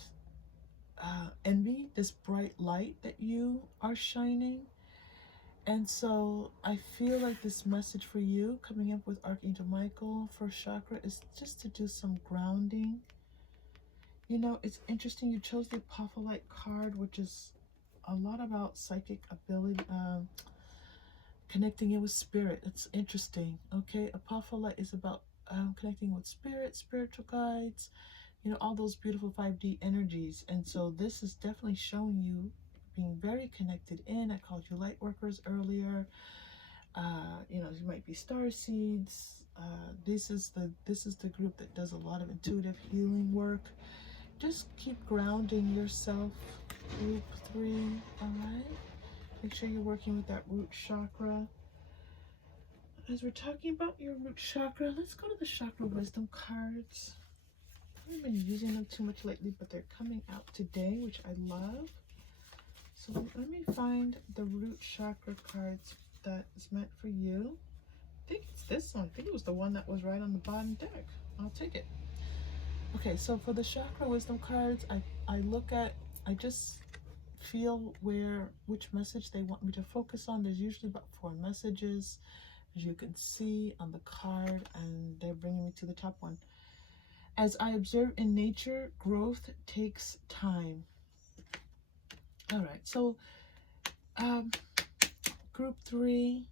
envy this bright light that you are shining. And so I feel like this message for you coming up with Archangel Michael, first chakra, is just to do some grounding. You know, it's interesting you chose the Apophyllite card, which is a lot about psychic ability, connecting it with spirit. It's interesting. Okay, Apophyllite is about connecting with spirit, spiritual guides, you know, all those beautiful 5D energies. And so this is definitely showing you being very connected in. I called you light workers earlier. You know, you might be star seeds. This is the group that does a lot of intuitive healing work. Just keep grounding yourself, group 3. All right, make sure you're working with that root chakra. as we're talking about your root chakra, let's go to the chakra wisdom cards. I haven't been using them too much lately, but they're coming out today, which I love. So let me find the root chakra cards that is meant for you. I think it's this one. I think it was the one that was right on the bottom deck. I'll take it. Okay, so for the chakra wisdom cards, I look at, I just feel which message they want me to focus on. There's usually about 4 messages, as you can see on the card, and they're bringing me to the top one. As I observe in nature, growth takes time. All right, so group 3.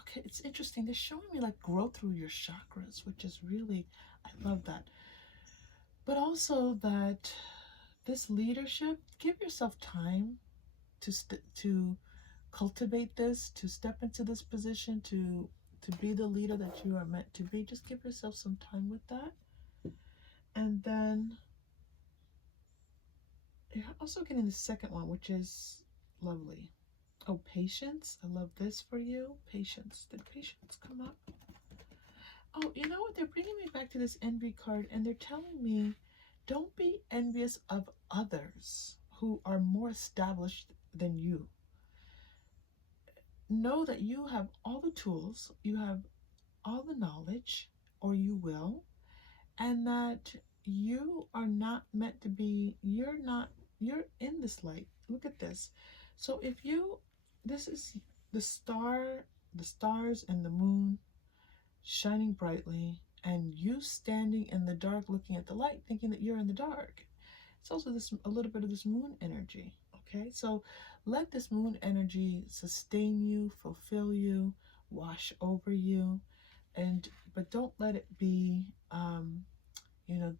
Okay, it's interesting. They're showing me like growth through your chakras, which is really, I love that. But also that this leadership, give yourself time to cultivate this, to step into this position, to be the leader that you are meant to be. Just give yourself some time with that. And then you're also getting the second one, which is lovely. Oh, patience. I love this for you. Patience. Did patience come up? Oh, you know what? They're bringing me back to this envy card, and they're telling me, don't be envious of others who are more established than you. Know that you have all the tools, you have all the knowledge, or you will, and that you are not meant to be, you're in this light. Look at this. So if you, this is the stars and the moon shining brightly, and you standing in the dark looking at the light thinking that you're in the dark. It's also a little bit of this moon energy. Okay, so let this moon energy sustain you, fulfill you, wash over you, but don't let it be you know,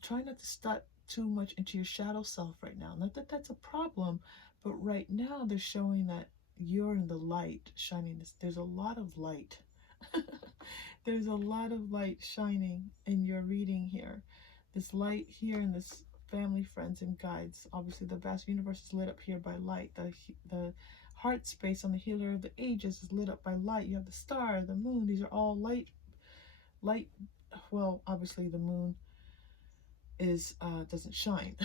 try not to step too much into your shadow self right now. Not that that's a problem, but right now they're showing that you're in the light shining. There's a lot of light. There's a lot of light shining in your reading here. This light here in this family, friends, and guides. Obviously, the vast universe is lit up here by light. The heart space on the healer of the ages is lit up by light. You have the star, the moon. These are all light. Well, obviously, the moon is doesn't shine.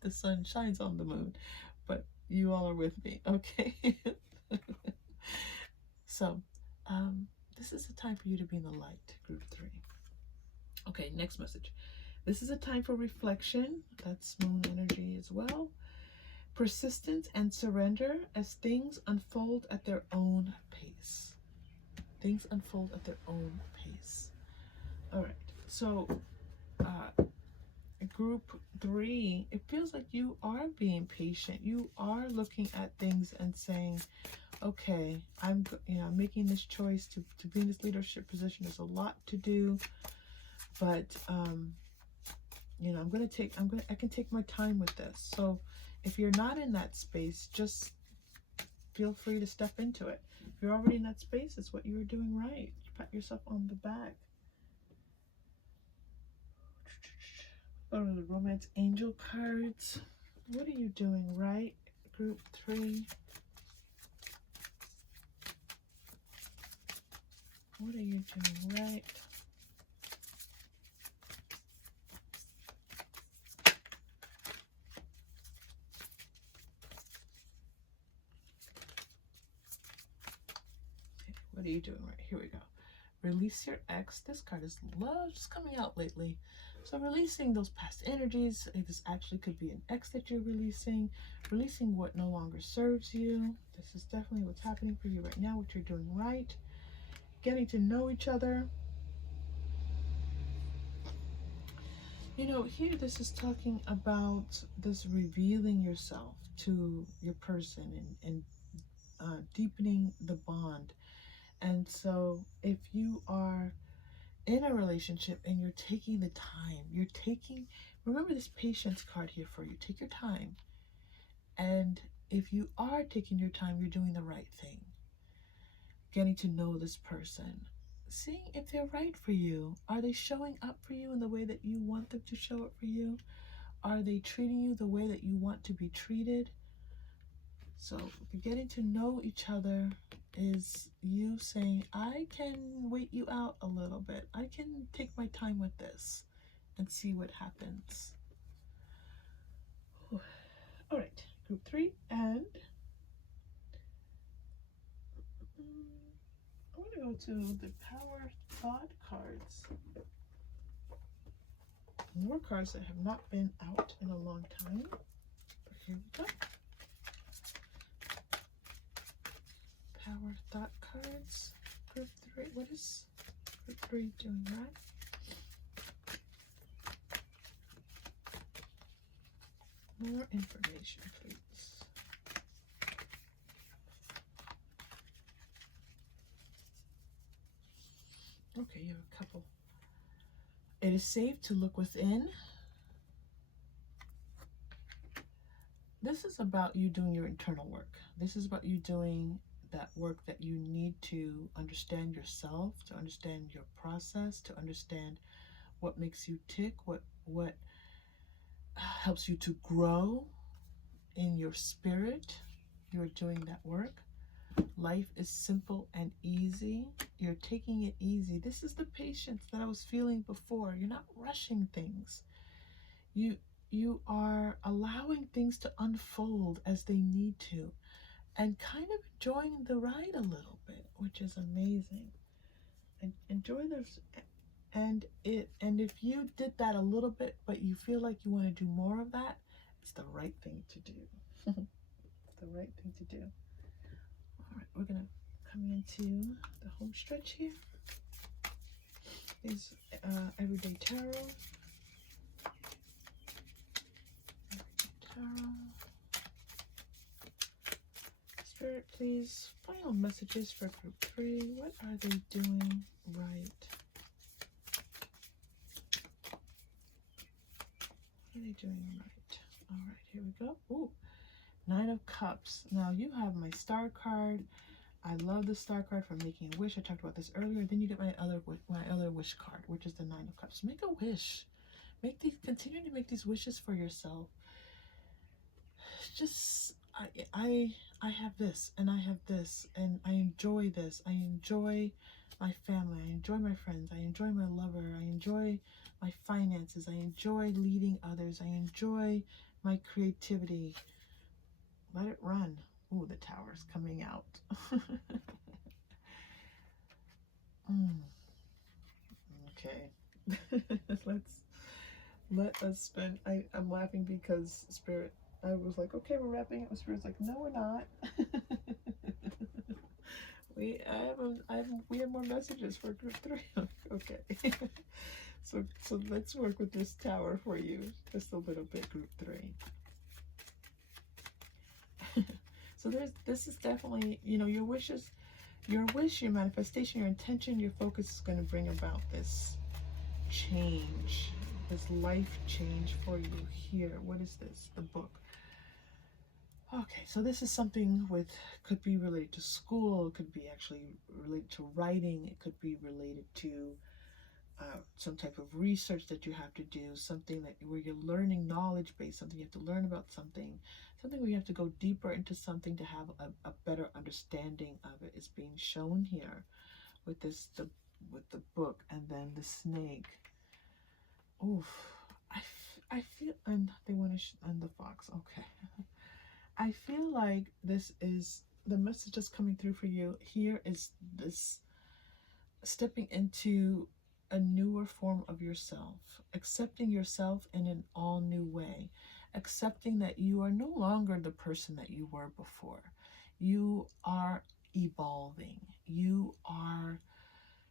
The sun shines on the moon, but you all are with me, okay? So, this is a time for you to be in the light, group 3. Okay, next message. This is a time for reflection. That's moon energy as well. Persistence and surrender as things unfold at their own pace. Things unfold at their own pace. All right, so group 3, it feels like you are being patient. You are looking at things and saying, okay, I'm making this choice to be in this leadership position. There's a lot to do, but I can take my time with this. So if you're not in that space, just feel free to step into it. If you're already in that space, it's what you were doing right. Pat yourself on the back. Go to the romance angel cards. What are you doing right, group 3? What are you doing right? What are you doing right? Here we go. Release your ex. This card is just coming out lately. So releasing those past energies. This actually could be an ex that you're releasing what no longer serves you. This is definitely what's happening for you right now, what you're doing right. Getting to know each other. You know, here this is talking about this revealing yourself to your person and deepening the bond. And so if you are in a relationship and you're taking the time, remember this patience card here for you. Take your time. And if you are taking your time, you're doing the right thing. Getting to know this person. Seeing if they're right for you. Are they showing up for you in the way that you want them to show up for you? Are they treating you the way that you want to be treated? So the getting to know each other is you saying, I can wait you out a little bit. I can take my time with this and see what happens. All right, group 3, and I want to go to the Power Thought cards. More cards that have not been out in a long time. Here we go. Power Thought cards. Group 3. What is Group 3 doing, right? More information, please. Okay, you have a couple. It is safe to look within. This is about you doing your internal work. This is about you doing that work that you need to understand yourself, to understand your process, to understand what makes you tick, what helps you to grow in your spirit. You're doing that work. Life is simple and easy. You're taking it easy. This is the patience that I was feeling before. You're not rushing things. You are allowing things to unfold as they need to, and kind of enjoying the ride a little bit, which is amazing. And enjoy this. And if you did that a little bit, but you feel like you want to do more of that, it's the right thing to do. It's the right thing to do. All right, we're gonna come into the home stretch here. Is Everyday Tarot. Spirit, please, final messages for group 3. What are they doing right? What are they doing right? All right, here we go. Ooh, 9 of Cups. Now you have my star card. I love the star card for making a wish. I talked about this earlier. Then you get my other wish card, which is the 9 of Cups. Make a wish. Continue to make these wishes for yourself. Just I have this, and I have this, and I enjoy this. I enjoy my family. I enjoy my friends. I enjoy my lover. I enjoy my finances. I enjoy leading others. I enjoy my creativity. Let it run. Ooh, the Tower's coming out. Okay. Let us spend. I'm laughing because Spirit, I was like, okay, we're wrapping up. Spirit's like, no, we're not. we have more messages for group 3. Okay. so let's work with this Tower for you just a little bit, group 3. So this is definitely, your wishes, your wish, your manifestation, your intention, your focus is going to bring about this change, this life change for you here. What is this? The book. Okay, so this is something could be related to school, it could be actually related to writing, it could be related to some type of research that you have to do, something where you're learning knowledge base, something you have to learn about something where you have to go deeper into something to have a better understanding of it. Is being shown here with with the book, and then the snake. Oof, I feel, and they want to and the fox. Okay. I feel like this is the message that's coming through for you here is this stepping into a newer form of yourself, accepting yourself in an all new way, accepting that you are no longer the person that you were before. You are evolving. You are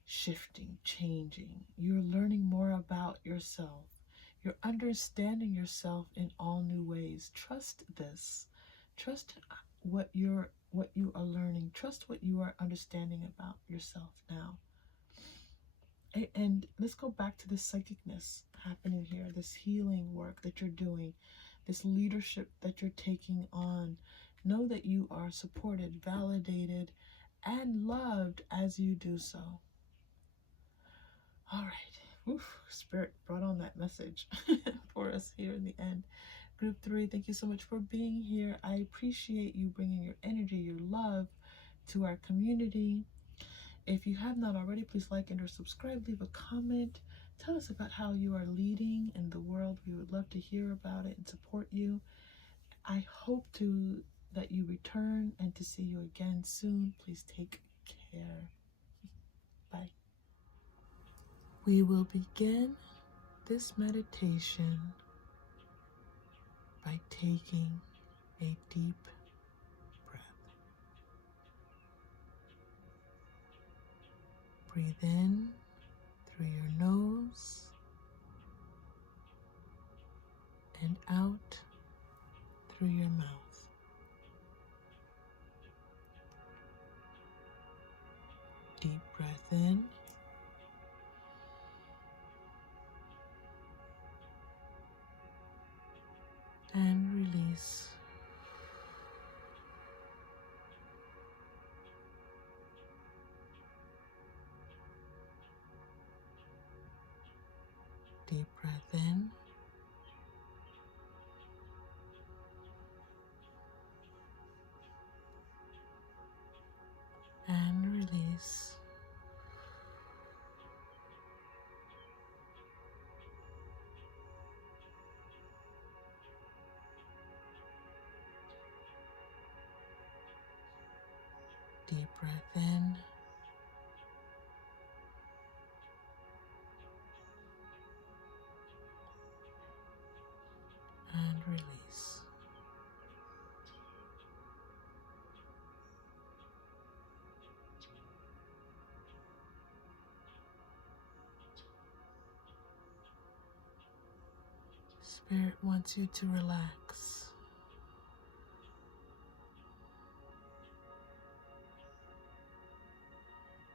shifting, changing. You're learning more about yourself. You're understanding yourself in all new ways. Trust this. Trust what you are learning. Trust what you are understanding about yourself now. And let's go back to this psychicness happening here, this healing work that you're doing, this leadership that you're taking on. Know that you are supported, validated, and loved as you do so. All right. Oof, Spirit brought on that message for us here in the end. Group 3, thank you so much for being here. I appreciate you bringing your energy, your love to our community. If you have not already, please like and or subscribe, leave a comment. Tell us about how you are leading in the world. We would love to hear about it and support you. I hope that you return and to see you again soon. Please take care. Bye. We will begin this meditation by taking a deep breath. Breathe in through your nose and out through your mouth. Deep breath in. And release. Deep breath in. And release. Deep breath in. And release. Spirit wants you to relax.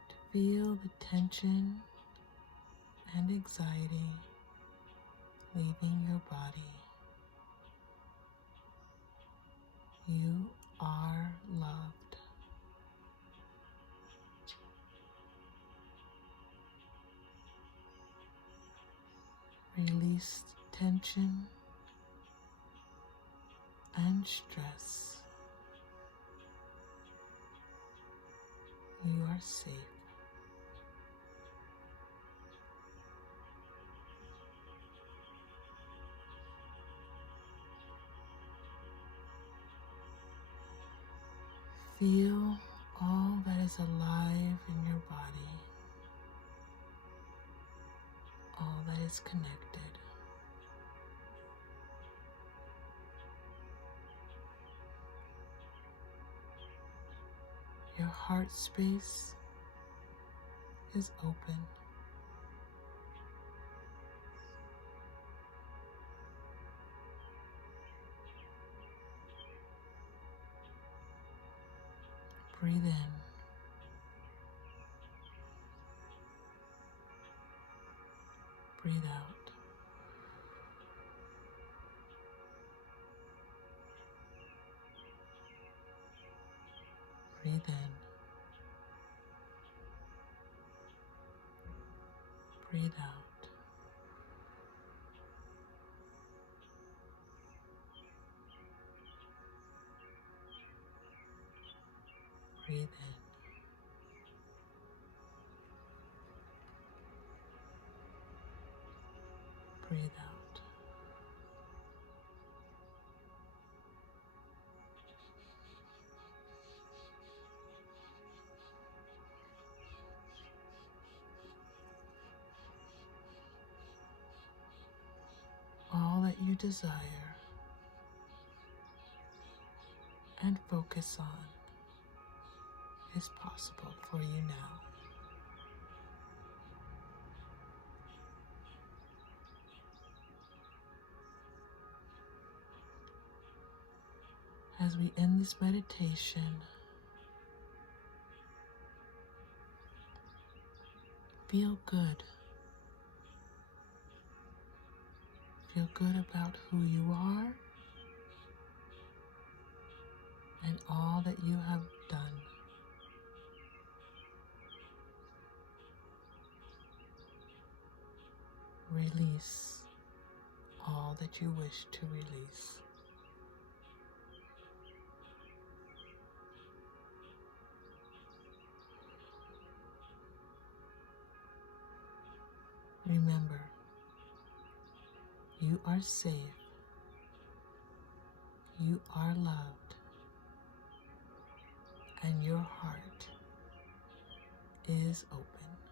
To feel the tension and anxiety leaving your body. You are loved. Release tension and stress. You are safe. Feel all that is alive in your body, all that is connected. Your heart space is open. Breathe in. Breathe out. Breathe in. Breathe out. Breathe in. Breathe out. All that you desire and focus on is possible for you now. As we end this meditation, feel good. Feel good about who you are and all that you have done. Release all that you wish to release. Remember, you are safe, you are loved, and your heart is open.